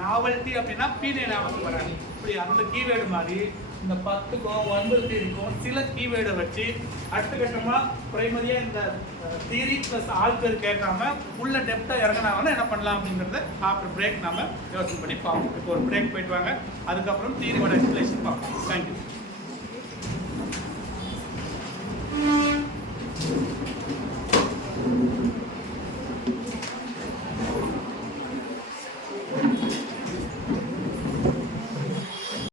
நாவல்ட்டி அப்படின்னா பீனே ஞாபகத்துக்கு வராங்க. இப்படி அந்த கீவேர்டு மாதிரி இந்த 10க்கும் 9 இருக்கும் சில கீவேர்டை வச்சு அடுத்த கட்டமாக பிரைமரியாக இந்த தியரி ப்ளஸ் ஆள் பேர் கேட்காம உள்ள டெப்த்தாக இறங்கினாங்கன்னா என்ன பண்ணலாம் அப்படிங்கிறத ஆஃப்டர் பிரேக் நம்ம யோசனை பண்ணி பார்ப்போம். இப்போ ஒரு பிரேக் போயிட்டு வாங்க, அதுக்கப்புறம் தியரியோட எக்ஸ்பிளேஷன் பார்ப்போம்.